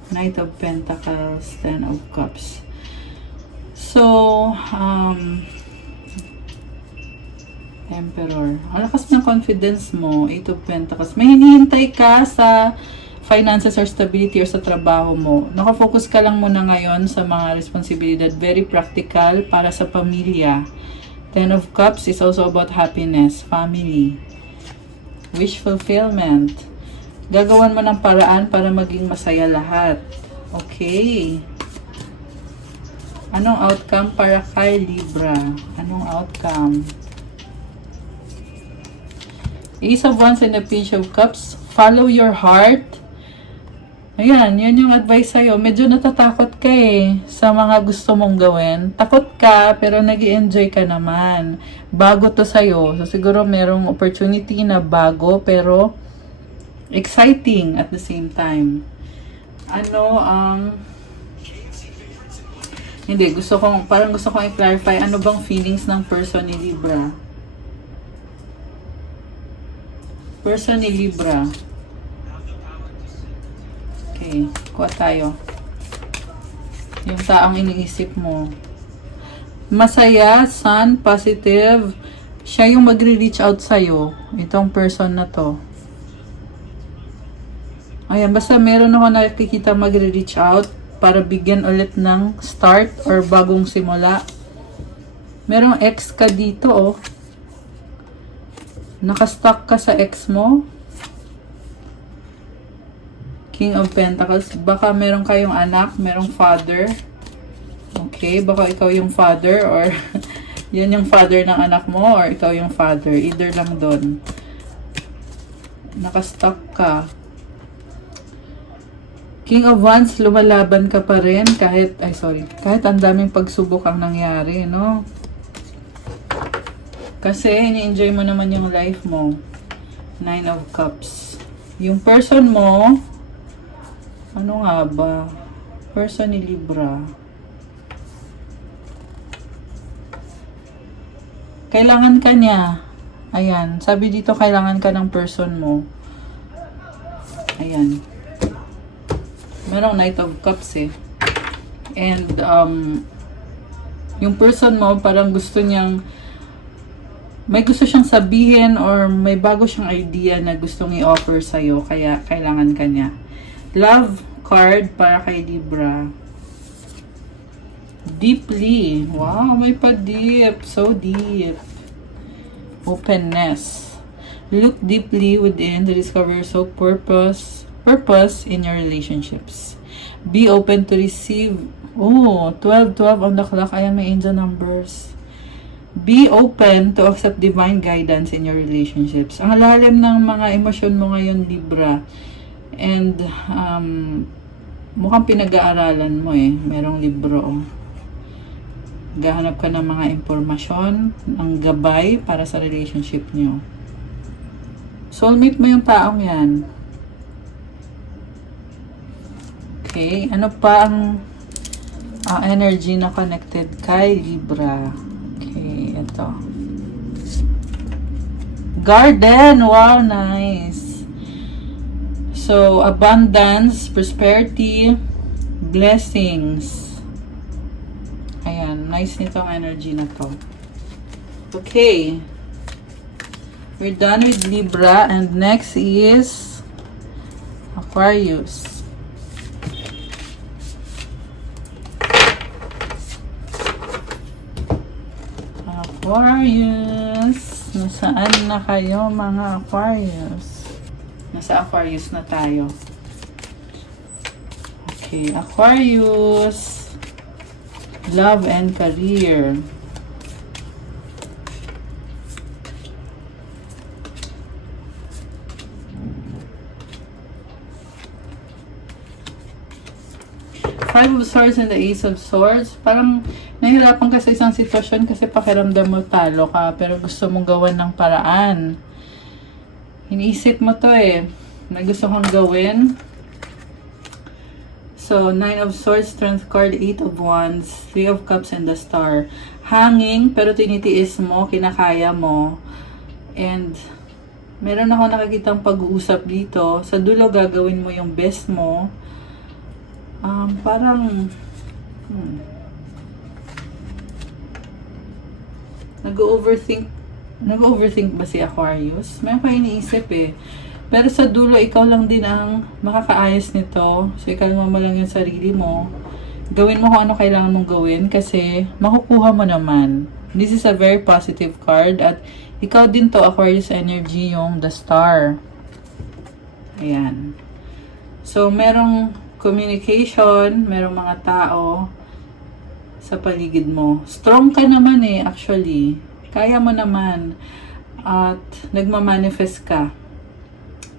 Knight of Pentacles, 10 of Cups. So, Emperor. Ang lakas ng confidence mo, 8 of Pentacles. May hinihintay ka sa finances or stability or sa trabaho mo. Nakafocus ka lang muna ngayon sa mga responsibilidad. Very practical para sa pamilya. 10 of Cups is also about happiness, family. Wish fulfillment. Gagawan mo ng paraan para maging masaya lahat. Okay. Anong outcome para kay Libra? Anong outcome? Ace of Wands and the Page of Cups. Follow your heart. Ayan, yun yung advice sa'yo. Medyo natatakot ka eh sa mga gusto mong gawin. Takot ka, pero nag-i-enjoy ka naman. Bago to sa'yo. So, siguro merong opportunity na bago, pero exciting at the same time. Ano ang... Hindi, parang gusto kong i-clarify, ano bang feelings ng person ni Libra? Person ni Libra. Okay, kuha tayo. Yung taong iniisip mo. Masaya, sun, positive. Siya yung magre-reach out sa'yo. Itong person na to. Ayan, basta meron ako nakikita magre-reach out para bigyan ulit ng start or bagong simula. Merong ex ka dito, oh. Nakastuck ka sa ex mo. King of Pentacles. Baka meron kayong anak, merong father. Okay, baka ikaw yung father or yan yung father ng anak mo or ikaw yung father. Either lang doon. Nakastuck ka. King of Wands, lumalaban ka pa rin kahit ang daming pagsubok ang nangyari, no? Kasi ini-enjoy mo naman yung life mo. 9 of Cups. Yung person mo, ano nga ba? Person ni Libra. Kailangan ka niya. Ayan. Sabi dito, kailangan ka ng person mo. Ayan. Merong Knight of Cups eh. And, yung person mo, parang gusto niyang, may gusto siyang sabihin or may bago siyang idea na gustong i-offer sa'yo. Kaya, kailangan ka niya. Love card para kay Libra. Deeply. Wow, may pa-deep. So deep. Openness. Look deeply within to discover your soul purpose in your relationships. Be open to receive. Oh, 12 on the clock. Ayan, may angel numbers. Be open to accept divine guidance in your relationships. Ang lalim ng mga emosyon mo ngayon, Libra. And, mukhang pinag-aaralan mo eh. Merong libro. Gahanap ka ng mga impormasyon, ng gabay para sa relationship nyo. Soulmate mo yung taong yan. Okay. Ano pa ang energy na connected kay Libra? Okay. Ito. Garden. Wow, nice. So, abundance, prosperity, blessings. Ayan, nice nitong energy na to. Okay. We're done with Libra and next is Aquarius. Aquarius. Nasaan na kayo mga Aquarius? Nasa Aquarius na tayo. Okay, Aquarius. Love and career. Five of Swords and the Ace of Swords. Parang nahihirapan ka sa isang sitwasyon kasi pakiramdam mo talo ka pero gusto mong gawan ng paraan. Iniisip mo to na gusto kong gawin. So, Nine of Swords, Strength card, Eight of Wands, Three of Cups, and the Star. Hanging, pero tinitiis mo, kinakaya mo. And, meron ako nakikitang pag-uusap dito. Sa dulo, gagawin mo yung best mo. Parang nag-overthink ba si Aquarius? May ako iniisip pero sa dulo ikaw lang din ang makakaayos nito, so ikalma mo lang yung sarili mo, gawin mo kung ano kailangan mong gawin kasi makukuha mo naman. This is a very positive card at ikaw din to, Aquarius energy, yung the Star. Ayan, so merong communication, merong mga tao sa paligid mo. Strong ka naman actually. Kaya mo naman. At nagmamanifest ka.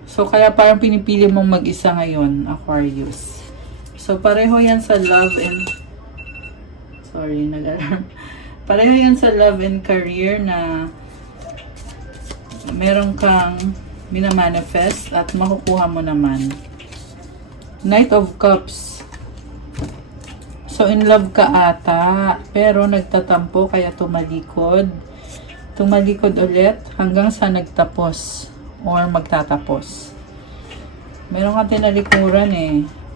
So, kaya parang pinipili mong mag-isa ngayon, Aquarius. So, pareho yan sa love and... Sorry, nag-alarm. Pareho yan sa love and career na meron kang minamanifest at makukuha mo naman. Knight of Cups. So, in love ka ata, pero nagtatampo kaya tumalikod. Tumalikod ulit hanggang sa nagtapos or magtatapos. Meron ka tinalikuran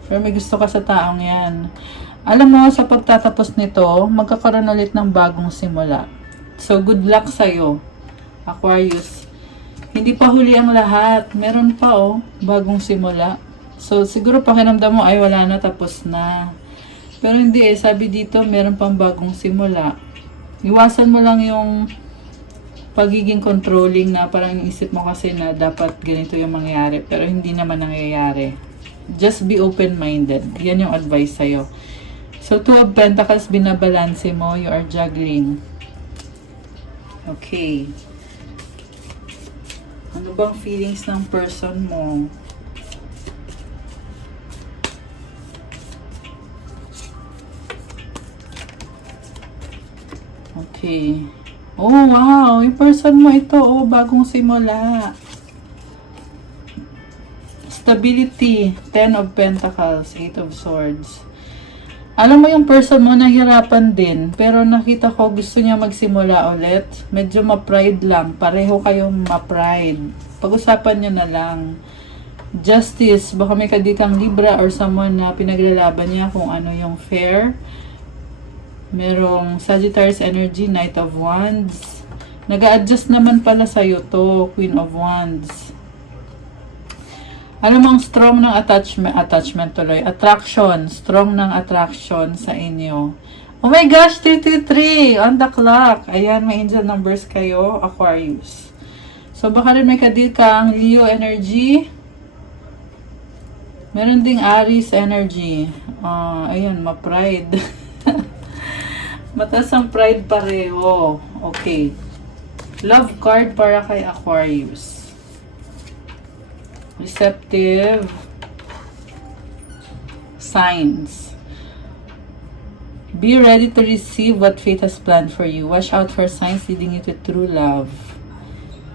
pero may gusto ka sa taong yan. Alam mo, sa pagtatapos nito, magkakaroon ulit ng bagong simula. So, good luck sa'yo, Aquarius. Hindi pa huli ang lahat. Meron pa bagong simula. So, siguro pakiramdam mo, ay wala na, tapos na. Pero hindi sabi dito, meron pang bagong simula. Iwasan mo lang yung pagiging controlling na parang isip mo kasi na dapat ganito yung mangyayari. Pero hindi naman nangyayari. Just be open-minded. Yan yung advice sa'yo. So, Two of Pentacles, binabalanse mo. You are juggling. Okay. Ano bang feelings ng person mo? Okay. Oh, wow. Yung person mo ito, bagong simula. Stability. Ten of Pentacles. Eight of Swords. Alam mo yung person mo, nahirapan din. Pero nakita ko, gusto niya magsimula ulit. Medyo ma-pride lang. Pareho kayong ma-pride. Pag-usapan niyo na lang. Justice. Baka may kadikang Libra or someone na pinaglalaban niya kung ano yung fair. Merong Sagittarius energy, Knight of Wands. Nag-a-adjust naman pala sa'yo to, Queen of Wands. Alam mo, ang strong ng attachment tuloy. Attraction. Strong ng attraction sa inyo. Oh my gosh, 333 on the clock. Ayan, may angel numbers kayo, Aquarius. So, baka rin may kadikang Leo energy. Meron ding Aries energy. Ayan, ma-pride. Mataas ang pride pareho. Okay. Love card para kay Aquarius. Receptive. Signs. Be ready to receive what fate has planned for you. Watch out for signs leading you to true love.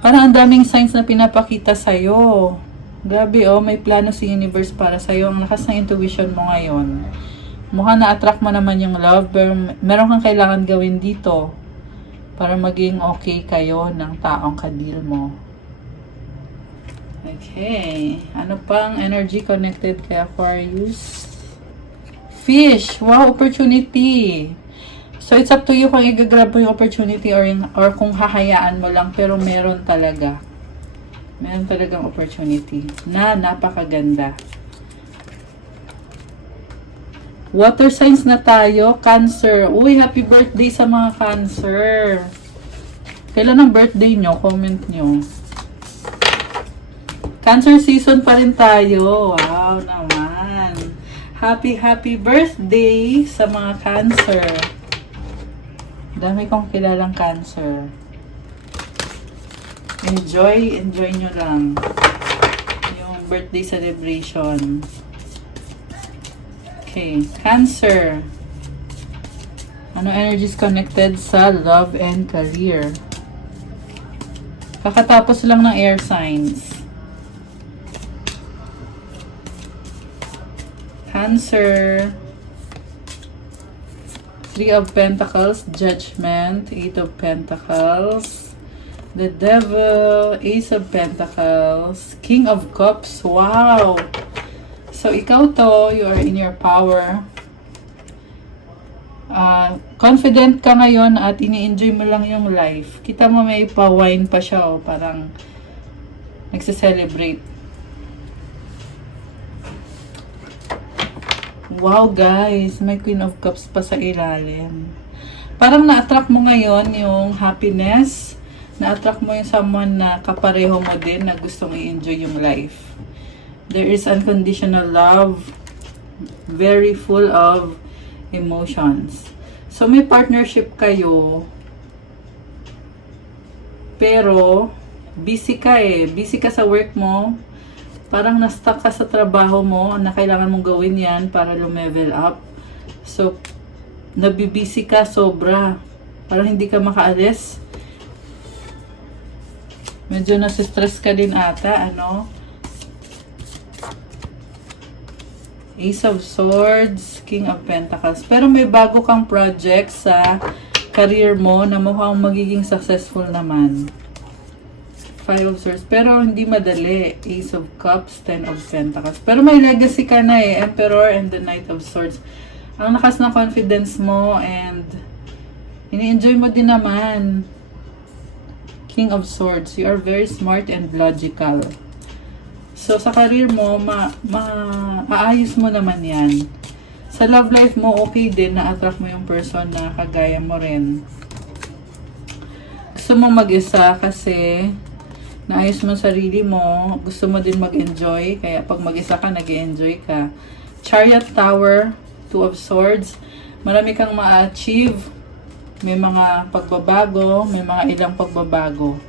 Parang ang daming signs na pinapakita sa'yo. Grabe may plano si universe para sa'yo. Ang lakas ng intuition mo ngayon. Mukhang na-attract mo naman yung love, pero meron kang kailangan gawin dito para maging okay kayo ng taong kadil mo. Okay. Ano pang energy connected kay Aquarius? Fish. Wow, opportunity. So, it's up to you kung i-grab mo yung opportunity or kung hahayaan mo lang, pero meron talaga. Meron talagang opportunity na napakaganda. Water signs na tayo. Cancer. Uy, happy birthday sa mga Cancer. Kailan ang birthday nyo? Comment nyo. Cancer season pa rin tayo. Wow naman. Happy birthday sa mga Cancer. Dami kong kilalang Cancer. Enjoy nyo lang yung birthday celebration. Okay, Cancer. Ano energies connected sa love and career? Kakatapos lang ng air signs. Cancer. 3 of Pentacles, Judgment, 8 of Pentacles, the Devil, Ace of Pentacles, King of Cups. Wow! So, ikaw to, you are in your power. Confident ka ngayon at ini-enjoy mo lang yung life. Kita mo may pa-wine pa siya, oh, parang nagse-celebrate. Wow guys, may Queen of Cups pa sa ilalim. Parang na-attract mo ngayon yung happiness. Na-attract mo yung someone na kapareho mo din na gustong i-enjoy yung life. There is unconditional love. Very full of emotions. So, may partnership kayo. Pero, busy ka eh. Busy ka sa work mo. Parang na-stuck ka sa trabaho mo na kailangan mong gawin yan para lumevel up. So, nabibisi ka sobra. Parang hindi ka makaalis. Medyo nasistress ka din ata, ano? Ace of Swords, King of Pentacles. Pero may bago kang project sa career mo na mukhang magiging successful naman. 5 of Swords. Pero hindi madali. Ace of Cups, 10 of Pentacles. Pero may legacy ka na eh. Emperor and the Knight of Swords. Ang lakas ng confidence mo and ini-enjoy mo din naman. King of Swords. You are very smart and logical. So, sa career mo, maayos mo naman yan. Sa love life mo, okay din na-attract mo yung person na kagaya mo rin. Gusto mo mag-isa kasi naayos mo sarili mo, gusto mo din mag-enjoy, kaya pag mag-isa ka, nag-enjoy ka. Chariot Tower, 2 of Swords, marami kang ma-achieve, may mga pagbabago, may mga ilang pagbabago.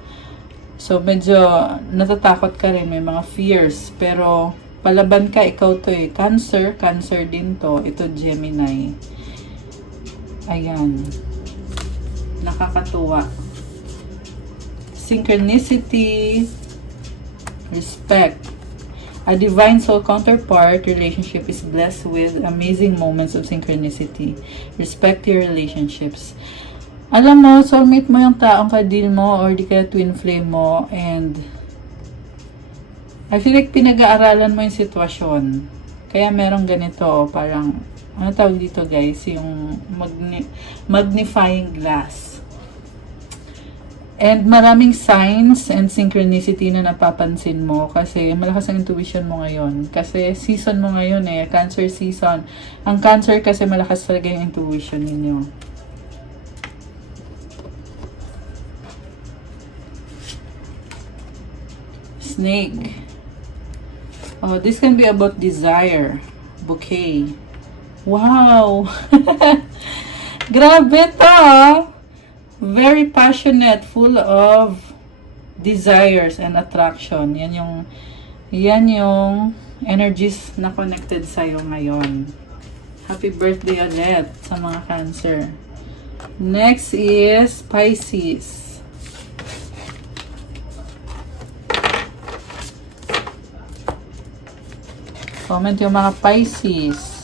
So, medyo natatakot ka rin, may mga fears, pero palaban ka, ikaw to eh. Cancer din to, ito Gemini. Ayan. Nakakatuwa. Synchronicity, respect. A divine soul counterpart relationship is blessed with amazing moments of synchronicity. Respect your relationships. Alam mo, soulmate mo yung taong ka-deal mo or di kaya twin flame mo and I feel like pinag-aaralan mo yung sitwasyon. Kaya merong ganito, parang, ano tawag dito guys, yung magnifying glass. And maraming signs and synchronicity na napapansin mo kasi malakas ang intuition mo ngayon. Kasi season mo ngayon eh, Cancer season. Ang Cancer kasi malakas talaga yung intuition ninyo. Snake. Oh, this can be about desire. Bouquet. Wow! Grabe to! Very passionate, full of desires and attraction. Yan yung energies na connected sa'yo ngayon. Happy birthday ulit sa mga Cancer. Next is Pisces. Comment yung mga Pisces.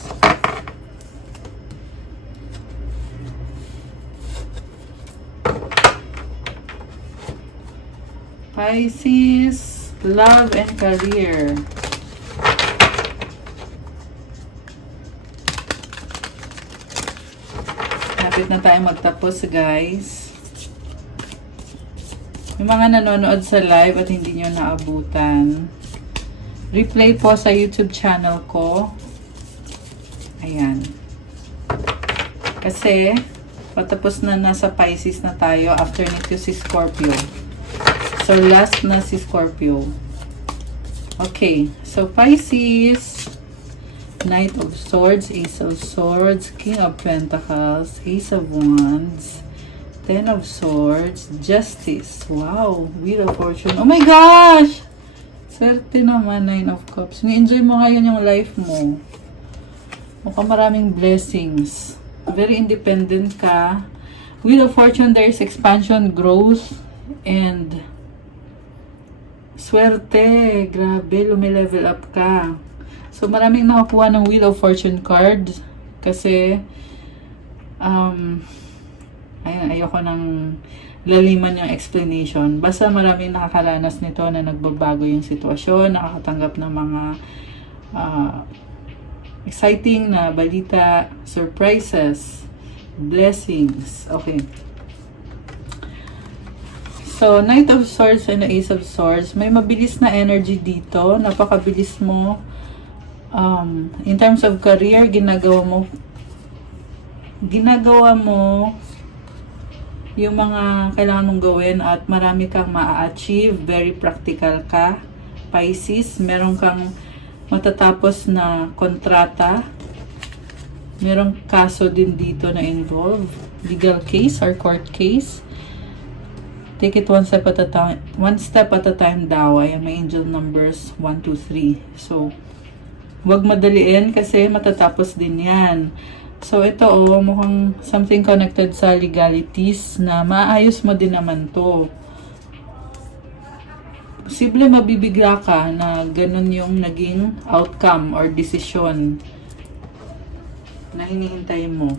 Pisces, love and career. Lapit na tayo magtapos, guys. Yung mga nanonood sa live at hindi nyo naabutan, replay po sa YouTube channel ko. Ayan. Kasi, Patapos na nasa Pisces na tayo. After nito si Scorpio. So, last na si Scorpio. Okay. So, Pisces. Knight of Swords, Ace of Swords, King of Pentacles, Ace of Wands, Ten of Swords, Justice. Wow. Wheel of Fortune. Oh my gosh! Swerte naman, Nine of Cups. Ni-enjoy mo ngayon yung life mo. Mukhang maraming blessings. Very independent ka. Wheel of Fortune, there's expansion, growth, and swerte. Grabe, lumilevel up ka. So, maraming nakakuha ng Wheel of Fortune card. Kasi, ayun, ayoko nang laliman yung explanation. Basta maraming nakakaranas nito na nagbabago yung sitwasyon, nakakatanggap ng mga exciting na balita, surprises, blessings. Okay. So, Knight of Swords and Ace of Swords, may mabilis na energy dito. Napakabilis mo. In terms of career, ginagawa mo yung mga kailangan mong gawin at marami kang maa-achieve. Very practical ka. Pisces, meron kang matatapos na kontrata. Merong kaso din dito na involved. Legal case or court case. Take it one step at a time. One step at a time daw. Ayan, may angel numbers 1, 2, 3. So, wag madaliin kasi matatapos din yan. So, ito mukhang something connected sa legalities na maayos mo din naman to. Posible mabibigla ka na ganun yung naging outcome or decision na hinihintay mo.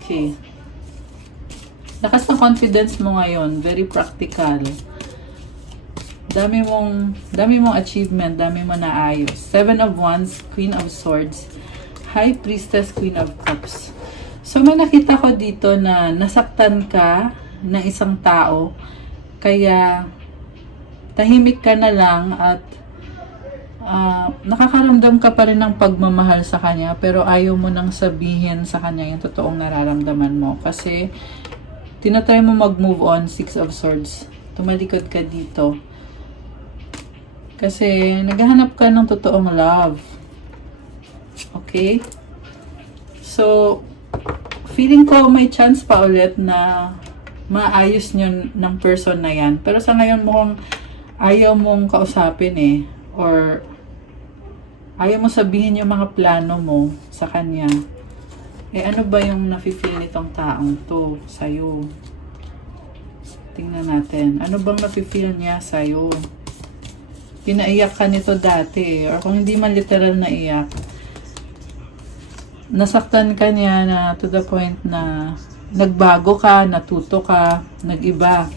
Okay. Lakas ng confidence mo ngayon. Very practical. Dami mong achievement. Dami mo naayos. 7 of Wands, Queen of Swords, High Priestess, Queen of Cups. So, may nakita ko dito na nasaktan ka ng isang tao. Kaya, tahimik ka na lang at nakakaramdam ka pa rin ng pagmamahal sa kanya pero ayaw mo nang sabihin sa kanya yung totoong nararamdaman mo kasi tinatry mo mag-move on. 6 of Swords, tumalikod ka dito kasi naghahanap ka ng totoong love. Okay, so feeling ko may chance pa ulit na maayos nyo ng person na yan pero sa ngayon mukhang ayaw mong kausapin or ayaw mo sabihin yung mga plano mo sa kanya. Ano ba yung nafe-feel nitong taong to sa'yo? Tingnan natin. Ano bang nafe-feel niya sa'yo? Pinaiyak ka nito dati or kung hindi man literal na iyak, nasaktan ka niya na to the point na nagbago ka, natuto ka, nag-iba.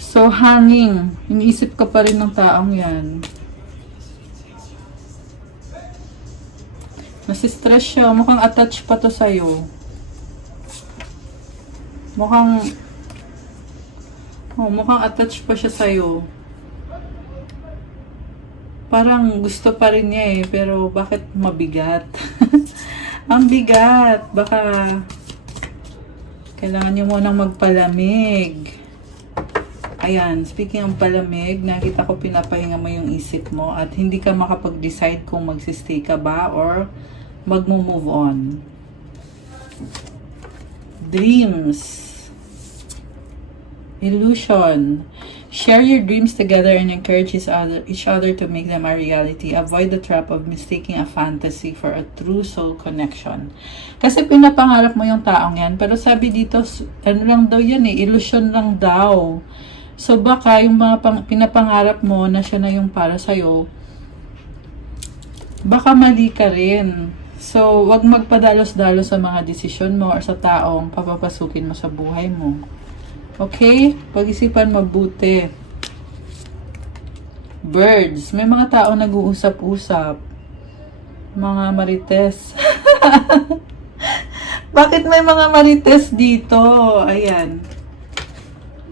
So, hanging. Iniisip ka pa rin ng taong yan. Nasistress siya. Mukhang attached pa to sa'yo. Mukhang attached pa siya sa'yo. Parang gusto pa rin niya pero bakit mabigat? Ang bigat. Baka kailangan niyo munang magpalamig. Ayan, speaking ng palamig, nakita ko pinapahinga mo yung isip mo at hindi ka makapag-decide kung magsistay ka ba or mag-move on. Dreams. Illusion. Share your dreams together and encourage each other to make them a reality. Avoid the trap of mistaking a fantasy for a true soul connection. Kasi pinapangarap mo yung taong yan, pero sabi dito, ano lang daw yan illusion lang daw. So, baka yung mga pinapangarap mo na siya na yung para sa'yo, baka mali ka rin. So, wag magpadalos-dalos sa mga desisyon mo or sa taong papapasukin mo sa buhay mo. Okay? Pag-isipan mabuti. Birds. May mga tao nag-uusap-usap. Mga marites. Bakit may mga marites dito? Ayan.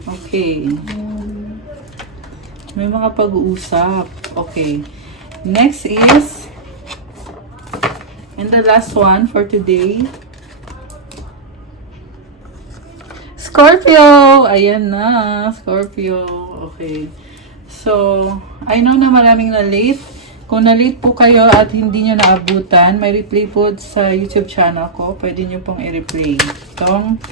Okay. May mga pag-uusap. Okay. Next is, and the last one for today, Scorpio! Ayan na, Scorpio. Okay. So, I know na maraming na late. Kung na-late po kayo at hindi nyo naabutan, may replay po sa YouTube channel ko. Pwede nyo pong i-replay. Itong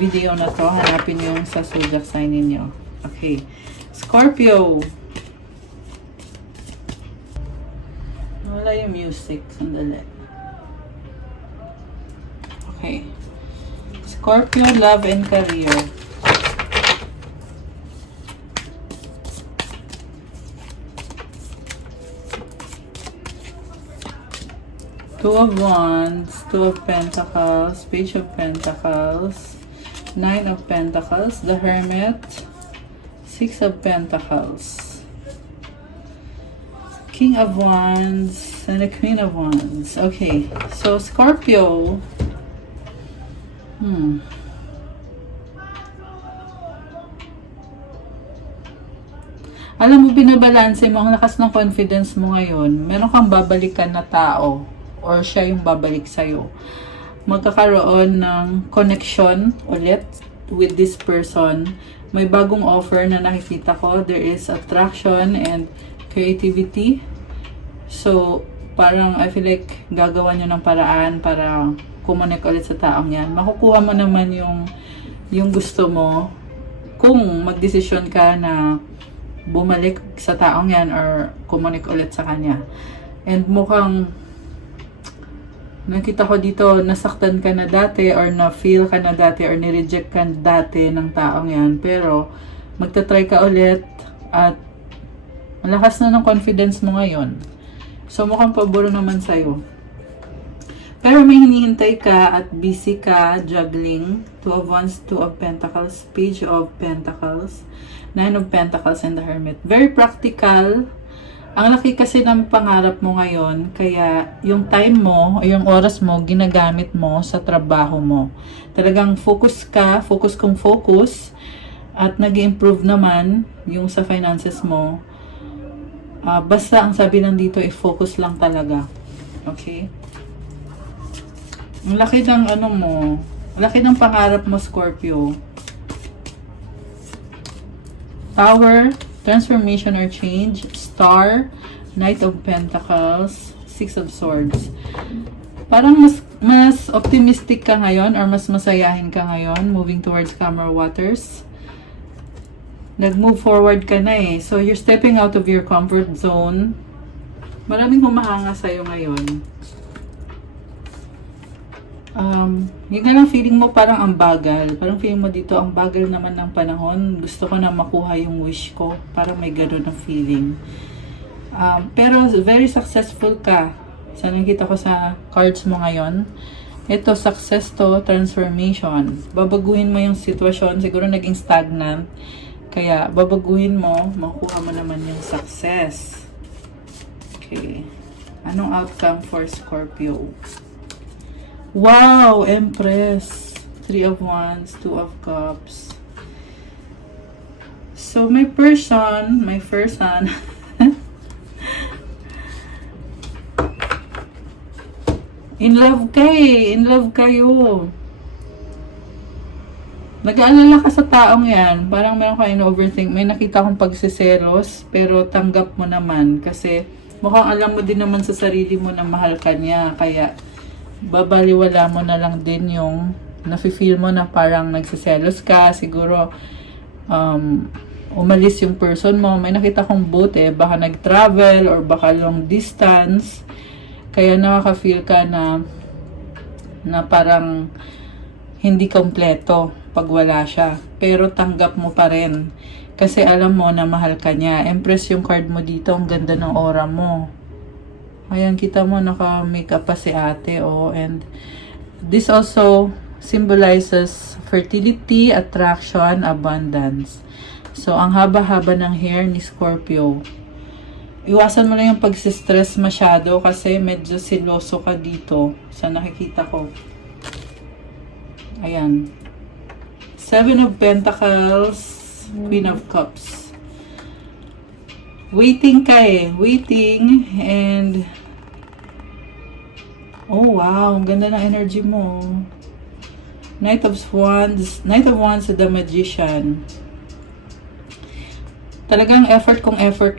video na to, hanapin nyo yung sa zodiac sign ninyo. Okay. Scorpio. Wala yung music. Sandali. Okay. Scorpio, love and career. Two of Wands, Two of Pentacles, Page of Pentacles, Nine of Pentacles, the Hermit, Six of Pentacles, King of Wands, and the Queen of Wands. Okay, so Scorpio, alam mo, binabalanse mo ang lakas ng confidence mo ngayon. Meron kang babalikan na tao or siya yung babalik sa'yo. Magkakaroon ng connection ulit with this person. May bagong offer na nakikita ko. There is attraction and creativity. So, parang I feel like gagawa nyo ng paraan para kumonek ulit sa taong yan. Makukuha mo naman yung gusto mo kung magdesisyon ka na bumalik sa taong yan or kumonek ulit sa kanya. And mukhang nakita ko dito, nasaktan ka na dati or na-feel ka na dati or nireject ka dati ng taong yan. Pero magta-try ka ulit at malakas na ng confidence mo ngayon. So mukhang paboro naman sa'yo. Pero may hinihintay ka at busy ka, juggling. Two of Wands, Two of Pentacles, Page of Pentacles, Nine of Pentacles, and the Hermit. Very practical. Ang laki kasi ng pangarap mo ngayon, kaya yung time mo, o yung oras mo, ginagamit mo sa trabaho mo. Talagang focus ka, focus kung focus, at nag-improve naman yung sa finances mo. Basta ang sabi lang dito, i-focus lang talaga. Okay? Ang laki ng ano mo, ang laki ng pangarap mo, Scorpio. Power, transformation or change, Star, Knight of Pentacles, Six of Swords. Parang mas optimistic ka ngayon or mas masayahin ka ngayon, moving towards calmer waters. Nag-move forward ka na eh. So, you're stepping out of your comfort zone. Maraming humahanga sa'yo ngayon. Yung ganang feeling mo parang ang bagal. Parang feeling mo dito, ang bagal naman ng panahon. Gusto ko na makuha yung wish ko. Parang may gano'n na feeling. Pero very successful ka. Sa nakita ko sa cards mo ngayon. Ito, success to, transformation. Babaguhin mo yung sitwasyon. Siguro naging stagnant. Kaya, babaguhin mo, makuha mo naman yung success. Okay. Anong outcome for Scorpio? Wow! Empress. Three of Wands, Two of Cups. So, my first son, in love ka eh. In love kayo. Nag-aalala ka sa taong yan. Parang meron ka in-overthink. May nakita akong pagsiselos, pero tanggap mo naman. Kasi mukhang alam mo din naman sa sarili mo na mahal ka niya. Kaya babaliwala mo na lang din yung nafe-feel mo na parang nagsiselos ka. Siguro umalis yung person mo. May nakita kong boat eh. Baka nag-travel or baka long distance. Kaya nakaka-feel ka na parang hindi kompleto pag wala siya. Pero tanggap mo pa rin. Kasi alam mo na mahal ka niya. Empress yung card mo dito. Ang ganda ng aura mo. Ayan, kita mo naka-makeup pa si ate. Oh. And this also symbolizes fertility, attraction, abundance. So, ang haba-haba ng hair ni Scorpio. Iwasan mo lang yung pagsistress masyado kasi medyo siloso ka dito sa nakikita ko. Ayan. Seven of Pentacles, Queen of Cups. Waiting ka eh. Waiting. And oh wow, ang ganda ng energy mo. Knight of Wands, the Magician. Talagang effort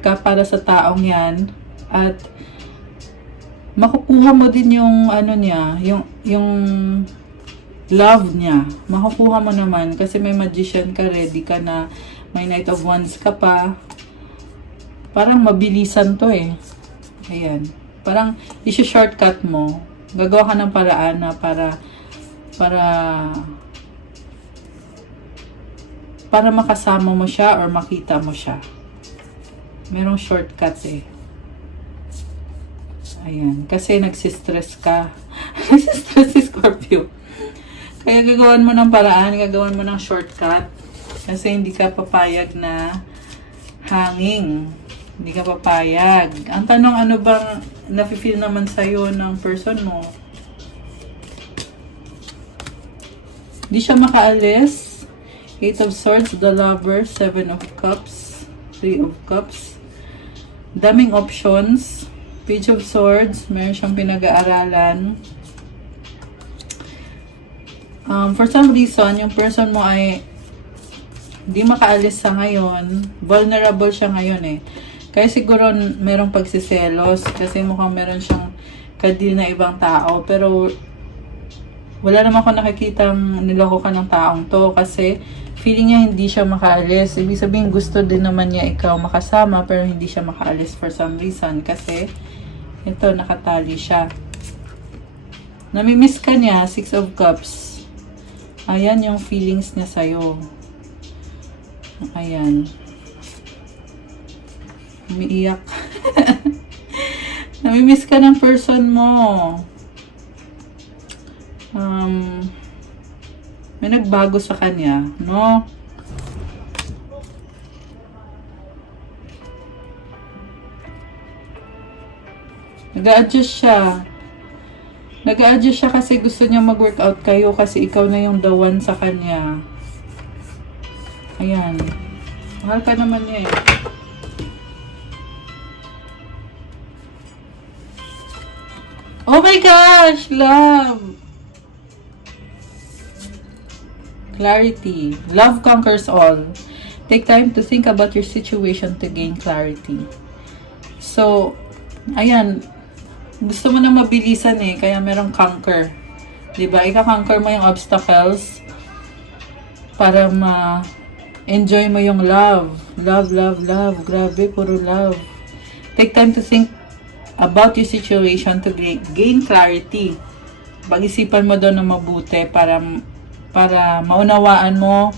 ka para sa taong yan. At makukuha mo din yung ano niya, yung love niya. Makukuha mo naman kasi may Magician ka, ready ka na, may Knight of Wands ka pa. Parang mabilisan to eh. Ayan. Parang isi-shortcut mo. Gagawa ka ng paraan na para makasama mo siya or makita mo siya. Merong shortcuts eh. Ayan. Kasi nagsistress ka. Nagsistress si Scorpio. Kaya gagawan mo ng paraan, gagawan mo ng shortcut. Kasi hindi ka papayag na hanging. Hindi ka papayag. Ang tanong, ano bang nafe-feel naman sa'yo ng person mo? Hindi siya makaalis. 8 of Swords, the Lover, 7 of Cups, 3 of Cups. Daming options. Page of Swords, meron siyang pinag-aaralan. For some reason, yung person mo ay hindi makaalis sa ngayon. Vulnerable siya ngayon eh. Kaya siguro merong pagsiselos kasi mukhang meron siyang kadil na ibang tao. Pero wala naman ako nakikitang niloko ka ng taong to kasi feeling niya hindi siya makaalis. Ibig sabihin gusto din naman niya ikaw makasama pero hindi siya makaalis for some reason kasi ito nakatali siya. Namimiss ka niya, 6 of Cups. Ayan yung feelings niya sa'yo. Ayan. Umiiyak. Namimiss ka ng person mo. May nagbago sa kanya, no? Nag-a-adjust siya. Nag-a-adjust siya kasi gusto niya mag-workout kayo kasi ikaw na yung the one sa kanya. Ayan. Mahal ka naman niya eh. Oh my gosh! Love! Clarity. Love conquers all. Take time to think about your situation to gain clarity. So, ayan. Gusto mo na mabilisan eh. Kaya merong conquer. Diba? Ika-conquer mo yung obstacles para ma-enjoy mo yung love. Love, love, love. Grabe, puro love. Take time to think about your situation to gain clarity. Pag-isipan mo doon na mabuti para maunawaan mo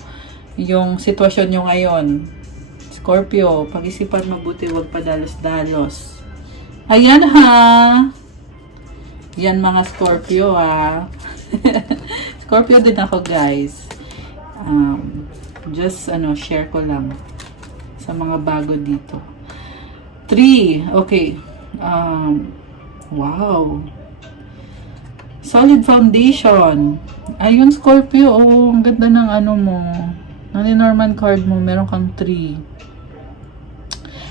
yung sitwasyon nyo ngayon. Scorpio, pag-isipan mabuti, huwag padalos-dalos. Ayan ha! Yan mga Scorpio ha. Scorpio din ako guys. Just share ko lang sa mga bago dito. 3. Okay. Wow. Solid foundation. Ayun, Scorpio. Oh, ang ganda ng mo. Ang Norman card mo, meron kang 3.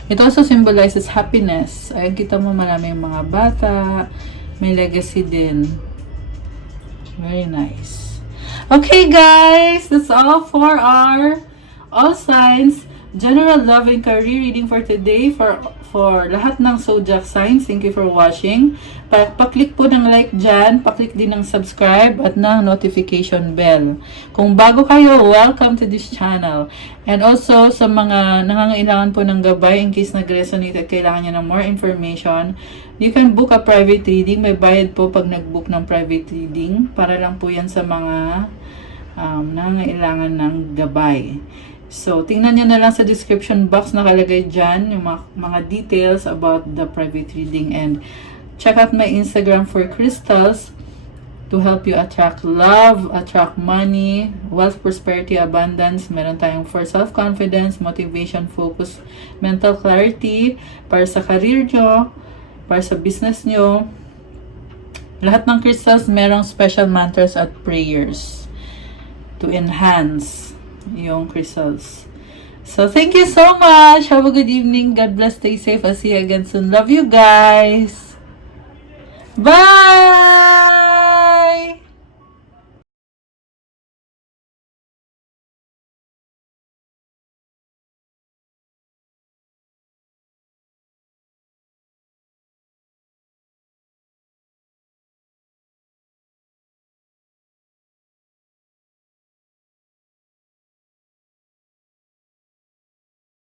It also symbolizes happiness. Ayun, kita mo marami yung mga bata. May legacy din. Very nice. Okay, guys. That's all for our all signs general love and career reading for today for lahat ng zodiac signs. Thank you for watching. Pa-click po ng like dyan, pa-click din ng subscribe at ng notification bell. Kung bago kayo, welcome to this channel. And also, sa mga nangangailangan po ng gabay in case nag-resonate at kailangan nyo ng more information, you can book a private reading. May bayad po pag nag-book ng private reading. Para lang po yan sa mga nangangailangan ng gabay. So, tingnan nyo na lang sa description box, nakalagay dyan yung mga details about the private reading. And check out my Instagram for crystals to help you attract love, attract money, wealth, prosperity, abundance. Meron tayong for self-confidence, motivation, focus, mental clarity, para sa career nyo, para sa business nyo. Lahat ng crystals merong special mantras at prayers to enhance yung crystals. So, thank you so much. Have a good evening. God bless. Stay safe. I'll see you again soon. Love you guys. Bye!